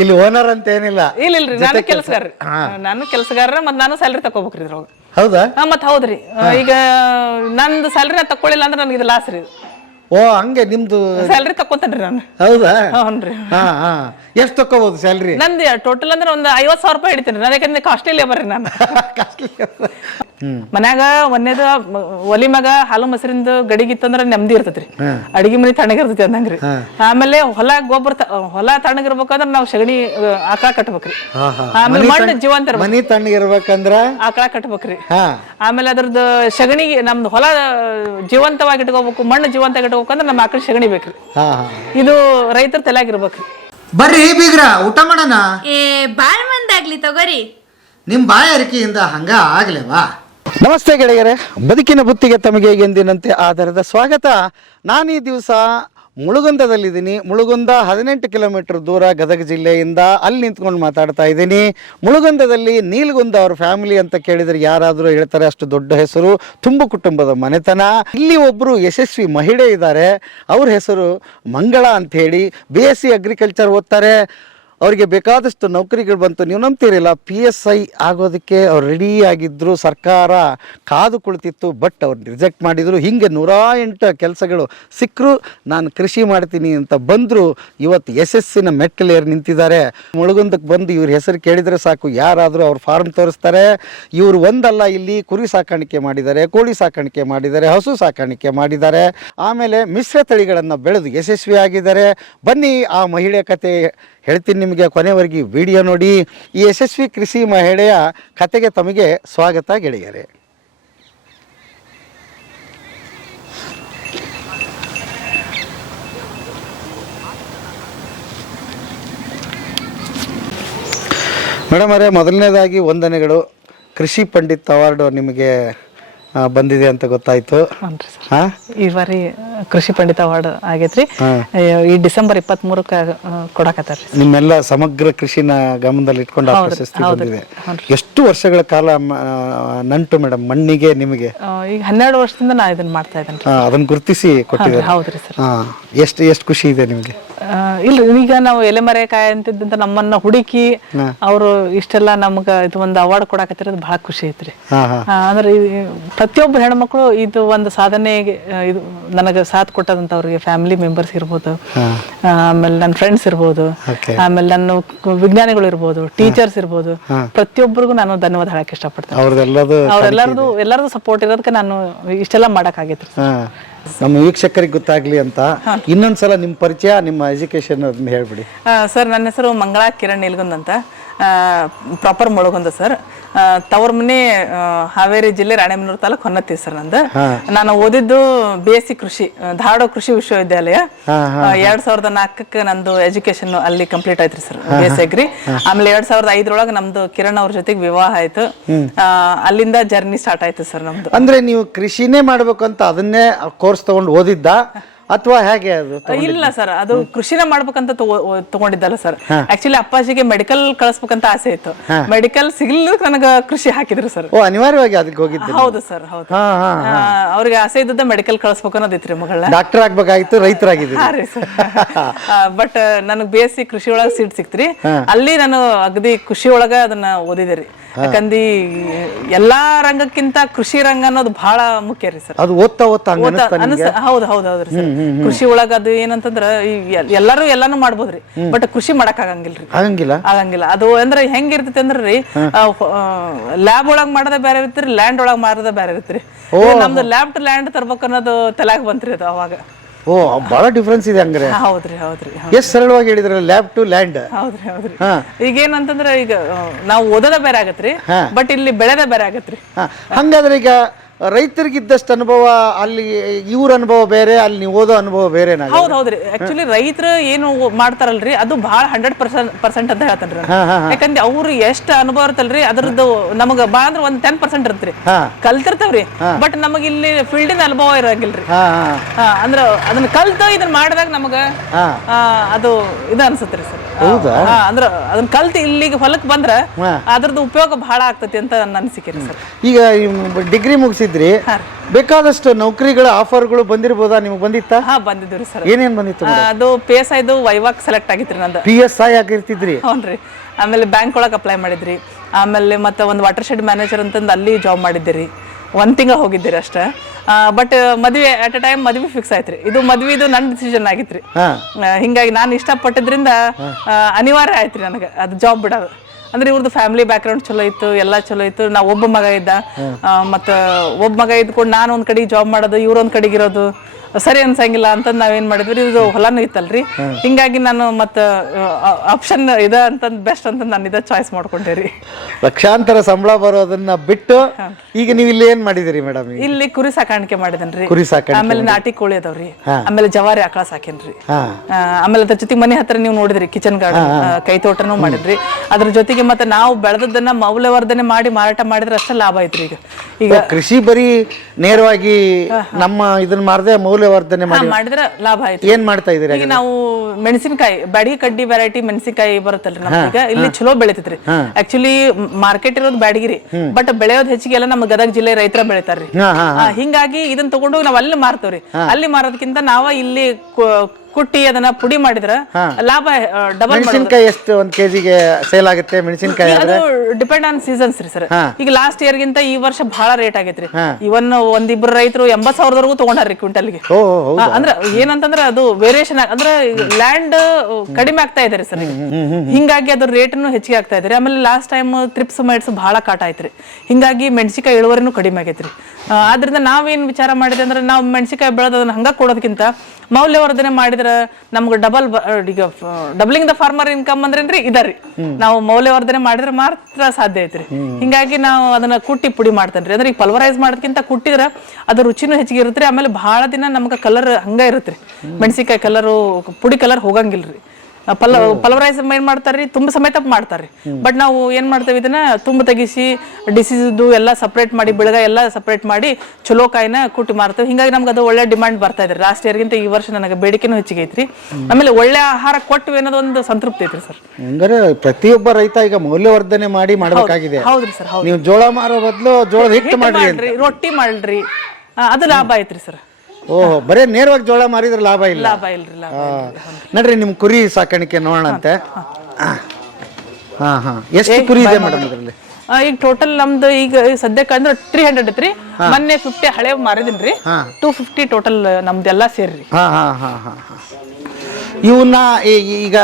ಇಲ್ಲಿ ಓನರ್ ಅಂತ ಏನಿಲ್ಲ. ಇಲ್ರಿ ನಾನು ಕೆಲಸಗಾರ ಮತ್ ನಾನು ಸ್ಯಾಲ್ರಿ ತಕೋಬೇಕ್ರಿ ಇದ್ರೊಳಗ. ಹೌದಾ? ಮತ್ ಹೌದ್ರಿ. ಈಗ ನಂದು ಸ್ಯಾಲ್ರಿ ತಕೊಳ್ಳಿಲ್ಲ ಅಂದ್ರೆ ನನಗೆ ಇದು ಲಾಸ್ ರೀ. ಓ ಹಂಗೆ ನಿಮ್ದು ಸ್ಯಾಲ್ರಿ ತಕೊಂತೇನ್ರಿ ನಾನು. ಹೌದಾ? ಹ್ಞೂನ್ರಿ. ಎಷ್ಟು ತಕೋಬಹುದು ಸ್ಯಾಲ್ರಿ? ನಂದು ಟೋಟಲ್ ಅಂದ್ರೆ ಒಂದು 50,000 ರೂಪಾಯಿ ಹಿಡಿತೀನಿ ನಾನು, ಯಾಕಂದ್ರೆ ಕಾಸ್ಟ್ಲಿ ಲೇಬರ್ ರೀ ನಾನು. ಮನ್ಯಾಗ ಒಂದೇದು ಒಲಿ ಮ್ಯಾಗ ಹಾಲು ಮೊಸರಿಂದ ಗಡಿಗಿತ್ತಂದ್ರ ನೆಮ್ಮದಿ ಇರ್ತೈತ್ರಿ, ಅಡಿಗೆ ಮನಿ ತಣ್ಣಗಿರ್ತೈತಿ ಅಂದಂಗ್ರಿ. ಆಮೇಲೆ ಹೊಲ ತಣ್ಣಗಿರ್ಬೇಕಂದ್ರ ನಾವ್ ಸಗಣಿ ಆಕಳ ಕಟ್ಬೇಕ್ರಿ. ಆಮೇಲೆ ಮಣ್ಣು ಜೀವಂತ ಮನಿ ತಣ್ಣಗಿರ್ಬೇಕಂದ್ರ ಆಕಳ ಕಟ್ಬೇಕ್ರಿ. ಆಮೇಲೆ ಅದ್ರದ್ದು ಸಗಣಿಗೆ ನಮ್ದು ಹೊಲ ಜೀವಂತವಾಗಿ ಇಟ್ಕೋಬೇಕು, ಮಣ್ಣು ಜೀವಂತ ಇಟ್ಕೋಬೇಕಂದ್ರ ನಮ್ಮ ಆಕಳ ಸಗಣಿ ಬೇಕ್ರಿ. ಇದು ರೈತರ ತಲೆಯಾಗಿರ್ಬೇಕ್ರಿ. ಬರ್ರಿ ಬೀಗ್ರ ಊಟ ಮಾಡೋಣ. ಬಾಳ್ ಮಂದಾಗ್ಲಿ ತಗೋರಿ. ನಿಮ್ ಬಾಯಾರಿಕೆಯಿಂದ ಹಂಗ ಆಗ್ಲೇವಾ? ನಮಸ್ತೆ ಗೆಳೆಯರೇ, ಬದುಕಿನ ಬುತ್ತಿಗೆ ತಮಗೆ ಎಂದಿನಂತೆ ಆಧಾರದ ಸ್ವಾಗತ. ನಾನು ಈ ದಿವಸ ಮುಳುಗುಂದದಲ್ಲಿದ್ದೀನಿ. ಮುಳುಗುಂದ 18 ಕಿಲೋಮೀಟರ್ ದೂರ ಗದಗ ಜಿಲ್ಲೆಯಿಂದ. ಅಲ್ಲಿ ನಿಂತ್ಕೊಂಡು ಮಾತಾಡ್ತಾ ಇದ್ದೀನಿ. ಮುಳುಗುಂದದಲ್ಲಿ ನೀಲ್ಗುಂದ ಅವ್ರ ಫ್ಯಾಮಿಲಿ ಅಂತ ಕೇಳಿದರೆ ಯಾರಾದರೂ ಹೇಳ್ತಾರೆ, ಅಷ್ಟು ದೊಡ್ಡ ಹೆಸರು, ತುಂಬು ಕುಟುಂಬದ ಮನೆತನ. ಇಲ್ಲಿ ಒಬ್ಬರು ಯಶಸ್ವಿ ಮಹಿಳೆ ಇದ್ದಾರೆ, ಅವ್ರ ಹೆಸರು ಮಂಗಳ ಅಂಥೇಳಿ. BSc ಅಗ್ರಿಕಲ್ಚರ್ ಓದ್ತಾರೆ. ಅವರಿಗೆ ಬೇಕಾದಷ್ಟು ನೌಕರಿಗಳು ಬಂತು. ನೀವು ನಂಬ್ತೀರಿಲ್ಲ, PSI ಆಗೋದಕ್ಕೆ ಅವ್ರು ರೆಡಿ ಆಗಿದ್ದರು. ಸರ್ಕಾರ ಕಾದು ಕುಳಿತಿತ್ತು, ಬಟ್ ಅವ್ರು ರಿಜೆಕ್ಟ್ ಮಾಡಿದರು. ಹೀಗೆ 108 ಕೆಲಸಗಳು ಸಿಕ್ಕರು. ನಾನು ಕೃಷಿ ಮಾಡ್ತೀನಿ ಅಂತ ಬಂದರು. ಇವತ್ತು ಯಶಸ್ಸಿನ ಮೆಟ್ಟಲೇರಿ ನಿಂತಿದ್ದಾರೆ. ಮುಳುಗುಂದಕ್ಕೆ ಬಂದು ಇವ್ರ ಹೆಸರು ಕೇಳಿದರೆ ಸಾಕು, ಯಾರಾದರೂ ಅವ್ರ ಫಾರ್ಮ್ ತೋರಿಸ್ತಾರೆ. ಇವರು ಒಂದಲ್ಲ, ಇಲ್ಲಿ ಕುರಿ ಸಾಕಾಣಿಕೆ ಮಾಡಿದ್ದಾರೆ, ಕೋಳಿ ಸಾಕಾಣಿಕೆ ಮಾಡಿದ್ದಾರೆ, ಹಸು ಸಾಕಾಣಿಕೆ ಮಾಡಿದ್ದಾರೆ. ಆಮೇಲೆ ಮಿಶ್ರ ತಳಿಗಳನ್ನು ಬೆಳೆದು ಯಶಸ್ವಿಯಾಗಿದ್ದಾರೆ. ಬನ್ನಿ ಆ ಮಹಿಳೆ ಕತೆ ಹೇಳ್ತೀನಿ ನಿಮಗೆ, ಕೊನೆವರೆಗೆ ವಿಡಿಯೋ ನೋಡಿ. ಈ ಯಶಸ್ವಿ ಕೃಷಿ ಮಹಿಳೆಯ ಕತೆಗೆ ತಮಗೆ ಸ್ವಾಗತ ಗೆಳೆಯರೇ. ಮೇಡಮ್ ಅವರೇ, ಮೊದಲನೇದಾಗಿ ವಂದನೆಗಳು. ಕೃಷಿ ಪಂಡಿತ್ ಅವಾರ್ಡು ನಿಮಗೆ ಬಂದಿದೆ ಅಂತ ಗೊತ್ತಾಯ್ತು. ಈ ಬಾರಿ ಕೃಷಿ ಪಂಡಿತ ಅವಾರ್ಡ್ ಆಗೈತ್ರಿ. ಈ ಡಿಸೆಂಬರ್ 23ಕ್ಕೆ ಕೊಡಕತ್ತಾರ್ರಿ. ನಿಮ್ಮೆಲ್ಲ ಸಮಗ್ರ ಕೃಷಿನ ಗಮನದಲ್ಲಿ ಇಟ್ಕೊಂಡು ಪ್ರಶಸ್ತಿ ಬಂದಿದೆ. ಎಷ್ಟು ವರ್ಷಗಳ ಕಾಲ ನಂಟು ಮೇಡಮ್ ಮಣ್ಣಿಗೆ ನಿಮಗೆ? ಈಗ 12 ವರ್ಷದಿಂದ ನಾ ಇದನ್ನ ಮಾಡ್ತಾ ಇದ್ದೇನೆ. ಅದನ್ನ ಗುರುತಿಸಿ ಕೊಟ್ಟಿದ್ದಾರೆ. ಹೌದ್ರಿ ಸರ್. ಎಷ್ಟು ಖುಷಿ ಇದೆ ನಿಮಗೆ? ಇಲ್ರಿ, ಈಗ ನಾವು ಎಲೆಮರೆಕಾಯಿ ಅಂತಿದ್ದಂತ ನಮ್ಮನ್ನ ಹುಡುಕಿ ಅವರು ಇಷ್ಟೆಲ್ಲ ನಮ್ಗ ಇದು ಒಂದು ಅವಾರ್ಡ್ ಕೊಡಕತ್ತಿರೋದು ಬಹಳ ಖುಷಿ ಐತ್ರಿ. ಅಂದ್ರೆ ಪ್ರತಿಯೊಬ್ಬ ಹೆಣ್ಮಕ್ಳು ಇದು ಒಂದು ಸಾಧನೆಗೆ ಇದು ನನಗೆ ಸಾಥ್ ಕೊಟ್ಟದಂತ ಅವ್ರಿಗೆ ಫ್ಯಾಮಿಲಿ ಮೆಂಬರ್ಸ್ ಇರ್ಬೋದು, ಆಮೇಲೆ ನನ್ನ ಫ್ರೆಂಡ್ಸ್ ಇರ್ಬೋದು, ಆಮೇಲೆ ನನ್ನ ವಿಜ್ಞಾನಿಗಳು ಇರ್ಬೋದು, ಟೀಚರ್ಸ್ ಇರ್ಬೋದು, ಪ್ರತಿಯೊಬ್ಬರಿಗೂ ನಾನು ಧನ್ಯವಾದ ಹೇಳಕ್ ಇಷ್ಟಪಡ್ತೇನೆ. ಎಲ್ಲರದು ಸಪೋರ್ಟ್ ಇರೋದಕ್ಕೆ ನಾನು ಇಷ್ಟೆಲ್ಲ ಮಾಡಕ್ ಆಗೈತ್ರಿ. ನಮ್ಮ ವೀಕ್ಷಕರಿಗೆ ಗೊತ್ತಾಗ್ಲಿ ಅಂತ ಇನ್ನೊಂದ್ಸಲ ನಿಮ್ಮ ಪರಿಚಯ, ನಿಮ್ಮ ಎಜುಕೇಶನ್ ಅದನ್ನ ಹೇಳ್ಬಿಡಿ. ಸರ್, ನನ್ನ ಹೆಸರು ಮಂಗಳಾ ಕಿರಣ್ ನೀಲ್ಗುಂದ್ ಅಂತ, ಪ್ರಾಪರ್ ಮುಳುಗುಂದ ಸರ್. ತವ್ರ ಮನೆ ಹಾವೇರಿ ಜಿಲ್ಲೆ ರಾಣೆಬೆನ್ನೂರು ತಾಲೂಕು ಹೊನ್ನತಿ ಸರ್ ನಂದು. ನಾನು ಓದಿದ್ದು BSc ಕೃಷಿ, ಧಾರವಾಡ ಕೃಷಿ ವಿಶ್ವವಿದ್ಯಾಲಯ. 2004ಕ್ಕೆ ನಂದು ಎಜುಕೇಶನ್ ಅಲ್ಲಿ ಕಂಪ್ಲೀಟ್ ಆಯ್ತ್ರಿ ಸರ್, BSc ಅಗ್ರಿ. ಆಮೇಲೆ 2005 ನಮ್ದು ಕಿರಣ್ ಅವ್ರ ಜೊತೆಗೆ ವಿವಾಹ ಆಯ್ತು. ಅಲ್ಲಿಂದ ಜರ್ನಿ ಸ್ಟಾರ್ಟ್ ಆಯ್ತು ಸರ್ ನಮ್ದು. ಅಂದ್ರೆ ನೀವು ಕೃಷಿನೇ ಮಾಡ್ಬೇಕು ಅಂತ ಅದನ್ನೇ ಕೋರ್ಸ್ ತಗೊಂಡು ಓದಿದ್ದ ಅಥವಾ ಹೇಗೆ? ಅದು ಇಲ್ಲ ಸರ್, ಅದು ಕೃಷಿನ ಮಾಡ್ಬೇಕಂತ ತಗೊಂಡಿದ್ದಲ್ಲ ಸರ್. ಆಕ್ಚುಲಿ ಅಪ್ಪಾಜಿಗೆ ಮೆಡಿಕಲ್ ಕಳಿಸ್ಬೇಕಂತ ಆಸೆ ಇತ್ತು. ಮೆಡಿಕಲ್ ಸಿಗ್ಲಿಕ್ಕೆ ನನಗ ಕೃಷಿ ಹಾಕಿದ್ರು ಸರ್. ಅನಿವಾರ್ಯವಾಗಿ ಅದಕ್ಕೆ ಹೋಗಿದ್ದು? ಹೌದು ಸರ್, ಹೌದು. ಅವ್ರಿಗೆ ಆಸೆ ಇದ್ದದ ಮೆಡಿಕಲ್ ಕಳಿಸ್ಬೇಕು ಅನ್ನೋದಿತ್ರಿ. ಮಗಳ ಡಾಕ್ಟರ್ ಆಗ್ಬೇಕಾಗಿತ್ತು, ರೈತರಾಗಿದ್ರಿ. ಬಟ್ ನನಗ್ BSc ಕೃಷಿ ಒಳಗ ಸೀಟ್ ಸಿಕ್ತ್ರಿ. ಅಲ್ಲಿ ನಾನು ಅಗದಿ ಖುಷಿ ಒಳಗ ಅದನ್ನ ಓದಿದೆ ರೀ. ಯಾಕಂದ್ರೆ ಎಲ್ಲಾ ರಂಗಕ್ಕಿಂತ ಕೃಷಿ ರಂಗ ಅನ್ನೋದು ಬಹಳ ಮುಖ್ಯ ರೀ ಸರ್. ಅದು ಓದ್ತಾ ಹೌದು ಹೌದೌದ್ರಿ ಸರ್. ಕೃಷಿ ಒಳಗ ಅದು ಏನಂತಂದ್ರ ಎಲ್ಲಾನು ಮಾಡ್ಬೋದ್ರಿ, ಬಟ್ ಕೃಷಿ ಮಾಡಕ್ ಆಗಂಗಿಲ್ರಿ. ಆಗಂಗಿಲ್ಲ ಅದು. ಅಂದ್ರೆ ಹೆಂಗಿರ್ತೈತಿ ಅಂದ್ರಿ, ಲ್ಯಾಬ್ ಒಳಗ್ ಮಾಡೋದ ಬೇರೆ ಇರ್ತೀರಿ, ಲ್ಯಾಂಡ್ ಒಳಗ್ ಮಾಡೋದ ಬೇರೆ ಇರ್ತೀರಿ. ನಮ್ದು ಲ್ಯಾಬ್ ಟು ಲ್ಯಾಂಡ್ ತರ್ಬೇಕು ಅನ್ನೋದು ತಲೆಯಾಗ ಬಂತ್ರಿ ಅದು ಅವಾಗ. ಬಹಳ ಡಿಫ್ರೆನ್ಸ್ ಇದೆ ಹಂಗಾರೆ. ಹೌದ್ರಿ. ಎಷ್ಟು ಸರಳವಾಗಿ ಹೇಳಿದ್ರೆ, ಲ್ಯಾಬ್ ಟು ಲ್ಯಾಂಡ್. ಹೌದ್ರಿ. ಈಗ ಏನಂತಂದ್ರೆ, ಈಗ ನಾವು ಓದೋದ ಬೇರೆ ಆಗತ್ರಿ, ಬಟ್ ಇಲ್ಲಿ ಬೆಳೆದ ಬೇರೆ ಆಗತ್ರಿ. ಹಂಗಾದ್ರೆ ಈಗ ರೈತರಿಗಿದ್ದಷ್ಟು ಅನುಭವ ಅಲ್ಲಿ, ಇವ್ರ ಅನುಭವ ಬೇರೆ, ಅಲ್ಲಿ ನೀವು ಓದೋ ಅನುಭವ ಬೇರೆ. ಹೌದ್ರಿ. ಆಕ್ಚುಲಿ ರೈತರು ಏನು ಮಾಡ್ತಾರಲ್ರಿ, ಅದು ಬಹಳ 100% ಅಂತ ಹೇಳ್ತಾನ್ರಿ. ಯಾಕಂದ್ರೆ ಅವ್ರು ಎಷ್ಟು ಅನುಭವ ಇರ್ತಲ್ರಿ, ಅದ್ರದ್ದು ನಮಗ ಬಾ ಅಂದ್ರೆ ಒಂದ್ 10% ಇರ್ತ್ರಿ, ಕಲ್ತಿರ್ತೇವ್ರಿ. ಬಟ್ ನಮಗ ಇಲ್ಲಿ ಫೀಲ್ಡಿನ ಅನುಭವ ಇರಂಗಿಲ್ರಿ. ಅಂದ್ರ ಅದನ್ನ ಕಲ್ತು ಇದನ್ನ ಮಾಡಿದಾಗ ನಮಗ ಅದು ಇದು ಅನ್ಸತ್ರಿ ಸರ್. ಹೌದಾ? ಅಂದ್ರ ಅದನ್ನ ಕಲ್ತು ಇಲ್ಲಿಗೆ ಹೊಲಕ್ ಬಂದ್ರ ಹಾ. ಅದ್ರದ್ದು ಉಪಯೋಗ ಬಹಳ ಆಗ್ತತಿ ಅಂತ ನನ್ನ ಅನಿಸಿಕೆ ರೀ ಸರ್. ಈಗ ಡಿಗ್ರಿ ಮುಗಿಸಿದ್ರಿ, ಬೇಕಾದಷ್ಟು ನೌಕರಿಗಳ ಆಫರ್ಗಳು ಬಂದಿರ್ಬೋದಾ? ನಿಮ್ಗೆ ಬಂದಿತ್ತಾ? ಹಾ ಬಂದಿದ್ರಿ ಸರ್. ಏನೇನ್ ಬಂದಿತ್ತು? ಅದು PSI ವೈವಾಕ್ ಸೆಲೆಕ್ಟ್ ಆಗಿತ್ರಿ ನಂದು. PSI ಆಗಿರ್ತಿದ್ರಿ? ಹ್ಞೂನ್ರಿ. ಆಮೇಲೆ ಬ್ಯಾಂಕ್ ಒಳಗೆ ಅಪ್ಲೈ ಮಾಡಿದ್ರಿ. ಆಮೇಲೆ ಮತ್ತೆ ಒಂದು ವಾಟರ್ ಶೆಡ್ ಮ್ಯಾನೇಜರ್ ಅಂತಂದು ಅಲ್ಲಿ ಜಾಬ್ ಮಾಡಿದ್ದೀರಿ. 1 ತಿಂಗಳು ಹೋಗಿದ್ದೀರಿ ಅಷ್ಟೇ. ಬಟ್ ಮದ್ವೆ ಅಟ್ ಅ ಟೈಮ್ ಮದ್ವೆ ಫಿಕ್ಸ್ ಆಯ್ತ್ರಿ. ಇದು ಮದ್ವಿದು ನನ್ನ ಡಿಸಿಷನ್ ಆಗಿತ್ರಿ. ಹಿಂಗಾಗಿ ನಾನು ಇಷ್ಟಪಟ್ಟಿದ್ರಿಂದ ಅನಿವಾರ್ಯ ಆಯ್ತ್ರಿ ನನಗೆ ಅದು ಜಾಬ್ ಬಿಡೋದು. ಅಂದ್ರೆ ಇವ್ರದ್ದು ಫ್ಯಾಮಿಲಿ ಬ್ಯಾಕ್ಗ್ರೌಂಡ್ ಚಲೋ ಇತ್ತು, ಎಲ್ಲ ಚಲೋ ಇತ್ತು. ನಾ ಒಬ್ಬ ಮಗ ಇದ್ದ, ಮತ್ತು ಒಬ್ಬ ಮಗ ಇದ್ಕೊಂಡು ನಾನು ಒಂದ್ ಕಡೆಗೆ ಜಾಬ್ ಮಾಡೋದು, ಇವ್ರೊಂದ್ ಕಡೆಗೆ ಇರೋದು ಸರಿ ಅನ್ಸಂಗಿಲ್ಲ ಅಂತ ನಾವೇನ್ ಮಾಡಿದ್ವಿ, ಇದು ಹೊಲನೂ ಇತ್ತಲ್ರಿ. ಹಿಂಗಾಗಿ ನಾನು ಮತ್ತೆ ಆಪ್ಷನ್ ಇದ ಅಂತಂದ್ ಬೆಸ್ಟ್ ಅಂತ ನಾನು ಇದ ಚಾಯ್ಸ್ ಮಾಡ್ಕೊಂಡೇರಿ. ಲಕ್ಷಾಂತರ ಸಂಬಳ ಬರೋದನ್ನ ಬಿಟ್ಟು ಈಗ ನೀವು ಇಲ್ಲಿ ಏನ್ ಮಾಡಿದಿರಿ ಮೇಡಮ್? ಇಲ್ಲಿ ಕುರಿ ಸಾಕಾಣಿಕೆ ಮಾಡಿದನ್ರಿ. ಕುರಿ ಸಾಕಾಣಿಕೆ, ಆಮೇಲೆ ನಾಟಿ ಕೋಳಿ ಅದಾವ್ರಿ, ಆಮೇಲೆ ಜವಾರಿ ಆಕಳ ಸಾಕೇನ್ರಿ. ಹಾ. ಆಮೇಲೆ ಅದ್ರ ಜೊತೆಗೆ ಮನೆ ಹತ್ರ ನೀವು ನೋಡಿದ್ರಿ ಕಿಚನ್ ಗಾರ್ಡನ್, ಕೈ ತೋಟನೂ ಮಾಡಿದ್ರಿ. ಅದ್ರ ಜೊತೆಗೆ ಮತ್ತೆ ನಾವು ಬೆಳೆದದನ್ನ ಮೌಲ್ಯವರ್ಧನೆ ಮಾಡಿ ಮಾರಾಟ ಮಾಡಿದ್ರೆ ಅಷ್ಟೇ ಲಾಭ ಐತ್ರಿ. ಈಗ ಕೃಷಿ ಬರೀ ನೇರವಾಗಿ ನಮ್ಮ ಇದನ್ನ ಮಾರದೆ ಮೌಲ್ಯವರ್ಧನೆ ಮಾಡಿದ್ರೆ ಲಾಭ ಆಯ್ತು. ಏನ್ ಮಾಡ್ತಾ ಇದೀರಿ? ಈಗ ನಾವು ಮೆಣಸಿನಕಾಯಿ ಬ್ಯಾಡಗಿ ಕಡ್ಡಿ ವೆರೈಟಿ ಮೆಣಸಿನಕಾಯಿ ಬರುತ್ತಲ್ರಿ ನಮ್ಗ, ಇಲ್ಲಿ ಚಲೋ ಬೆಳಿತೈತ್ರಿ. ಆಕ್ಚುಲಿ ಮಾರ್ಕೆಟ್ ಇರೋದು ಬ್ಯಾಡಗಿರಿ, ಬಟ್ ಬೆಳೆಯೋದು ಹೆಚ್ಚಿಗೆ ಎಲ್ಲ ನಮ್ಮ ಗದಗ ಜಿಲ್ಲೆ ರೈತರ ಬೆಳಿತಾರ್ರಿ. ಹಿಂಗಾಗಿ ಇದನ್ನ ತಗೊಂಡು ನಾವ್ ಅಲ್ಲಿ ಮಾರ್ತೇವ್ರಿ. ಅಲ್ಲಿ ಮಾರೋದಕ್ಕಿಂತ ನಾವ ಇಲ್ಲಿ ಕುಟ್ಟಿ ಅದನ್ನ ಪುಡಿ ಮಾಡಿದ್ರ ಲಾಭ ಡಬಲ್. ಮೆಣಸಿನಕಾಯಿ ಎಷ್ಟು ಒಂದ್ ಕೆಜಿಗೆ ಸೇಲ್ ಆಗುತ್ತೆ ಮೆಣಸಿನಕಾಯಿ? ಅದು ಡಿಪೆಂಡ್ ಆನ್ ಸೀಸನ್ಸ್ ರೀ ಸರ್. ಈಗ ಲಾಸ್ಟ್ ಇಯರ್ ಗಿಂತ ಈ ವರ್ಷ ಬಹಳ ರೇಟ್ ಆಗೈತ್ರಿ. ಇವನ್ ಒಂದಿಬ್ರು ರೈತರು 80,000 ಕ್ವಿಂಟಲ್ಗೆ ಕ್ವಿಂಟಲ್ಗೆ. ಅಂದ್ರ ಏನಂತಂದ್ರ ಅದು ವೇರಿಯೇಷನ್, ಅಂದ್ರೆ ಲ್ಯಾಂಡ್ ಕಡಿಮೆ ಆಗ್ತಾ ಇದಾರೆ ಸರ್. ಹಿಂಗಾಗಿ ಅದ್ರ ರೇಟ್ನು ಹೆಚ್ಚಿಗೆ ಆಗ್ತಾ ಇದಾರೆ. ಆಮೇಲೆ ಲಾಸ್ಟ್ ಟೈಮ್ ತ್ರಿಪ್ಸ್ ಮೈಟ್ಸ್ ಬಹಳ ಕಾಟ ಆಯ್ತ್ರಿ. ಹಿಂಗಾಗಿ ಮೆಣಸಿನಕಾಯಿ ಇಳುವರಿನೂ ಕಡಿಮೆ ಆಗೈತ್ರಿ. ಆದ್ರಿಂದ ನಾವೇನ್ ವಿಚಾರ ಮಾಡಿದೆ ಅಂದ್ರೆ, ನಾವು ಮೆಣಸಿನಕಾಯಿ ಬೆಳೆದದನ್ನ ಹಂಗ ಕೊಡೋದಕ್ಕಿಂತ ಮೌಲ್ಯವರ್ಧನೆ ಮಾಡಿದ್ರೆ ನಮ್ಗೆ ಡಬಲ್, ಈಗ ಡಬ್ಲಿಂಗ್ ದ ಫಾರ್ಮರ್ ಇನ್ಕಮ್ ಅಂದ್ರೇನ್ರಿ ಇದರಿ. ನಾವು ಮೌಲ್ಯವರ್ಧನೆ ಮಾಡಿದ್ರೆ ಮಾತ್ರ ಸಾಧ್ಯ ಐತ್ರಿ. ಹಿಂಗಾಗಿ ನಾವು ಅದನ್ನ ಕುಟ್ಟಿ ಪುಡಿ ಮಾಡ್ತೇನ್ರಿ. ಅಂದ್ರೆ ಈಗ ಪಲ್ವರೈಸ್ ಮಾಡೋದಕ್ಕಿಂತ ಕುಟ್ಟಿದ್ರೆ ಅದು ರುಚಿನೂ ಹೆಚ್ಚಿಗೆ ಇರುತ್ತೆ. ಆಮೇಲೆ ಬಹಳ ದಿನ ನಮ್ಗೆ ಕಲರ್ ಹಂಗ ಇರುತ್ತೆ. ಮೆಣಸಿನಕಾಯಿ ಕಲರು ಪುಡಿ ಕಲರ್ ಹೋಗಂಗಿಲ್ರಿ. ಪಲ್ವರೈಸ್ ಏನ್ ಮಾಡ್ತಾರ್ರಿ, ತುಂಬ ಸಮೇತ ಮಾಡ್ತಾರ್ರಿ. ಬಟ್ ನಾವು ಏನ್ ಮಾಡ್ತೇವೆ, ಇದನ್ನ ತುಂಬ ತೆಗಿಸಿ ಡಿಸೀಸ್ದು ಎಲ್ಲ ಸಪ್ರೇಟ್ ಮಾಡಿ, ಬೆಳಗ ಎಲ್ಲ ಸಪ್ರೇಟ್ ಮಾಡಿ ಚಲೋ ಕಾಯಿನ ಕುಟ್ಟಿ ಮಾರ್ತೇವೆ. ಹಿಂಗಾಗಿ ನಮ್ಗೆ ಅದು ಒಳ್ಳೆ ಡಿಮಾಂಡ್ ಬರ್ತಾ ಇದ್ರಿ. ಲಾಸ್ಟ್ ಇಯರ್ಗಿಂತ ಈ ವರ್ಷ ನನಗೆ ಬೇಡಿಕೆನೂ ಹೆಚ್ಚಿಗೆ ಐತ್ರಿ. ಆಮೇಲೆ ಒಳ್ಳೆ ಆಹಾರ ಕೊಟ್ಟು ಅನ್ನೋದೊಂದು ಸಂತೃಪ್ತಿ ಐತ್ರಿ ಸರ್. ಅಂದ್ರೆ ಪ್ರತಿಯೊಬ್ಬ ರೈತ ಈಗ ಮೌಲ್ಯವರ್ಧನೆ ಮಾಡಿ ಮಾಡ್ಬೇಕಾಗಿದೆ. ಹೌದ್ರಿ ಸರ್. ಹೌದು. ನೀವು ಜೋಳ ಮಾರೋ ಬದಲು ಜೋಳದ ಹಿಟ್ಟು ಮಾಡ್ರಿ, ರೊಟ್ಟಿ ಮಾಡ್ರಿ, ಅದು ಲಾಭ ಐತ್ರಿ ಸರ್. ಓಹ್, ಬರೇ ನೇರವಾಗಿ ಜೋಳ ಮಾರಿದ್ರೆ ಲಾಭ ಇಲ್ಲ. ಲಾಭ ಇಲ್ರಿ. ನೋಡ್ರಿ ನಿಮ್ ಕುರಿ ಸಾಕಾಣಿಕೆ ನೋಡೋಣಂತೆ. ಎಷ್ಟು ಕುರಿ ಇದೆ ಮೇಡಮ್ ಇದರಲ್ಲಿ? ಈಗ ಟೋಟಲ್ ನಮ್ದು ಈಗ ಸದ್ಯಕ್ಕೆ ಅಂದ್ರೆ 300 ಐತ್ರಿ. ಮೊನ್ನೆ 50 ಹಳೆ ಮಾರಿದಿನ್ರಿ. 250 ಟೋಟಲ್ ನಮ್ದೆಲ್ಲ ಸೇರ್ರಿ. ಇವನ್ನ ಈಗ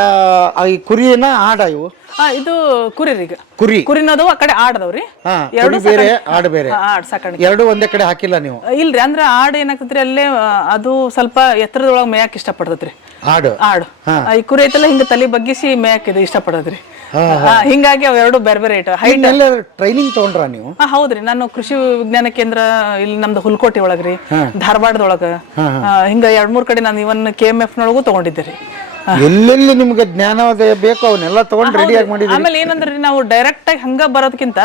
ಈ ಕುರಿನ ಆಡ ಇವು? ಇದು ಕುರಿ. ಈಗ ಕುರಿ ಕುರಿನದು ಆ ಕಡೆ ಆಡದವ್ರಿ. ಎರಡು ಬೇರೆ, ಆಡು ಬೇರೆ. ಆಡ್ ಸಾಕಾಣಿಕೆ ಎರಡು ಒಂದೇ ಕಡೆ ಹಾಕಿಲ್ಲ ನೀವು? ಇಲ್ರಿ, ಅಂದ್ರೆ ಆಡ್ ಏನಾಗ್ತೈತ್ರಿ, ಅಲ್ಲೇ ಅದು ಸ್ವಲ್ಪ ಎತ್ತರದೊಳಗೆ ಮೇಯಕ್ ಇಷ್ಟಪಡ್ತೈತ್ರಿ. ಆಡು ಈ ಕುರಿ ಐತಲ್ಲ ಹಿಂಗ ತಲೆ ಬಗ್ಗಿಸಿ ಮೇಯಕ್ ಇದು ಇಷ್ಟಪಡದ್ರಿ. ಹಿಂಗಾಗಿ ಅವ್ ಎರಡು ಬೇರೆ ಬೇರೆ ಹೈಟ್. ಟ್ರೈನಿಂಗ್ ತಗೊಂಡ್ರ ನೀವು? ಹೌದ್ರಿ, ನಾನು ಕೃಷಿ ವಿಜ್ಞಾನ ಕೇಂದ್ರ ಇಲ್ಲಿ ನಮ್ದು ಹುಲ್ಕೋಟೆ ಒಳಗ್ರಿ, ಧಾರವಾಡದೊಳಗ, ಹಿಂಗ 2-3 ಕಡೆ ನಾನು ಇವನ್ KMF ನೊಳಗೂ ತಗೊಂಡಿದ್ದೆ. ಎಲ್ಲೆಲ್ಲಿ ನಿಮ್ಗೆ ಜ್ಞಾನೋದಯ ಬೇಕು ಅವನ್ನೆಲ್ಲ ತಗೊಂಡ್ ರೆಡಿಯಾಗಿ ಮಾಡಿದ್ರಿ. ಆಮೇಲೆ ಏನಂದ್ರಿ, ನಾವು ಡೈರೆಕ್ಟ್ ಆಗಿ ಹಂಗ ಬರೋದಕ್ಕಿಂತ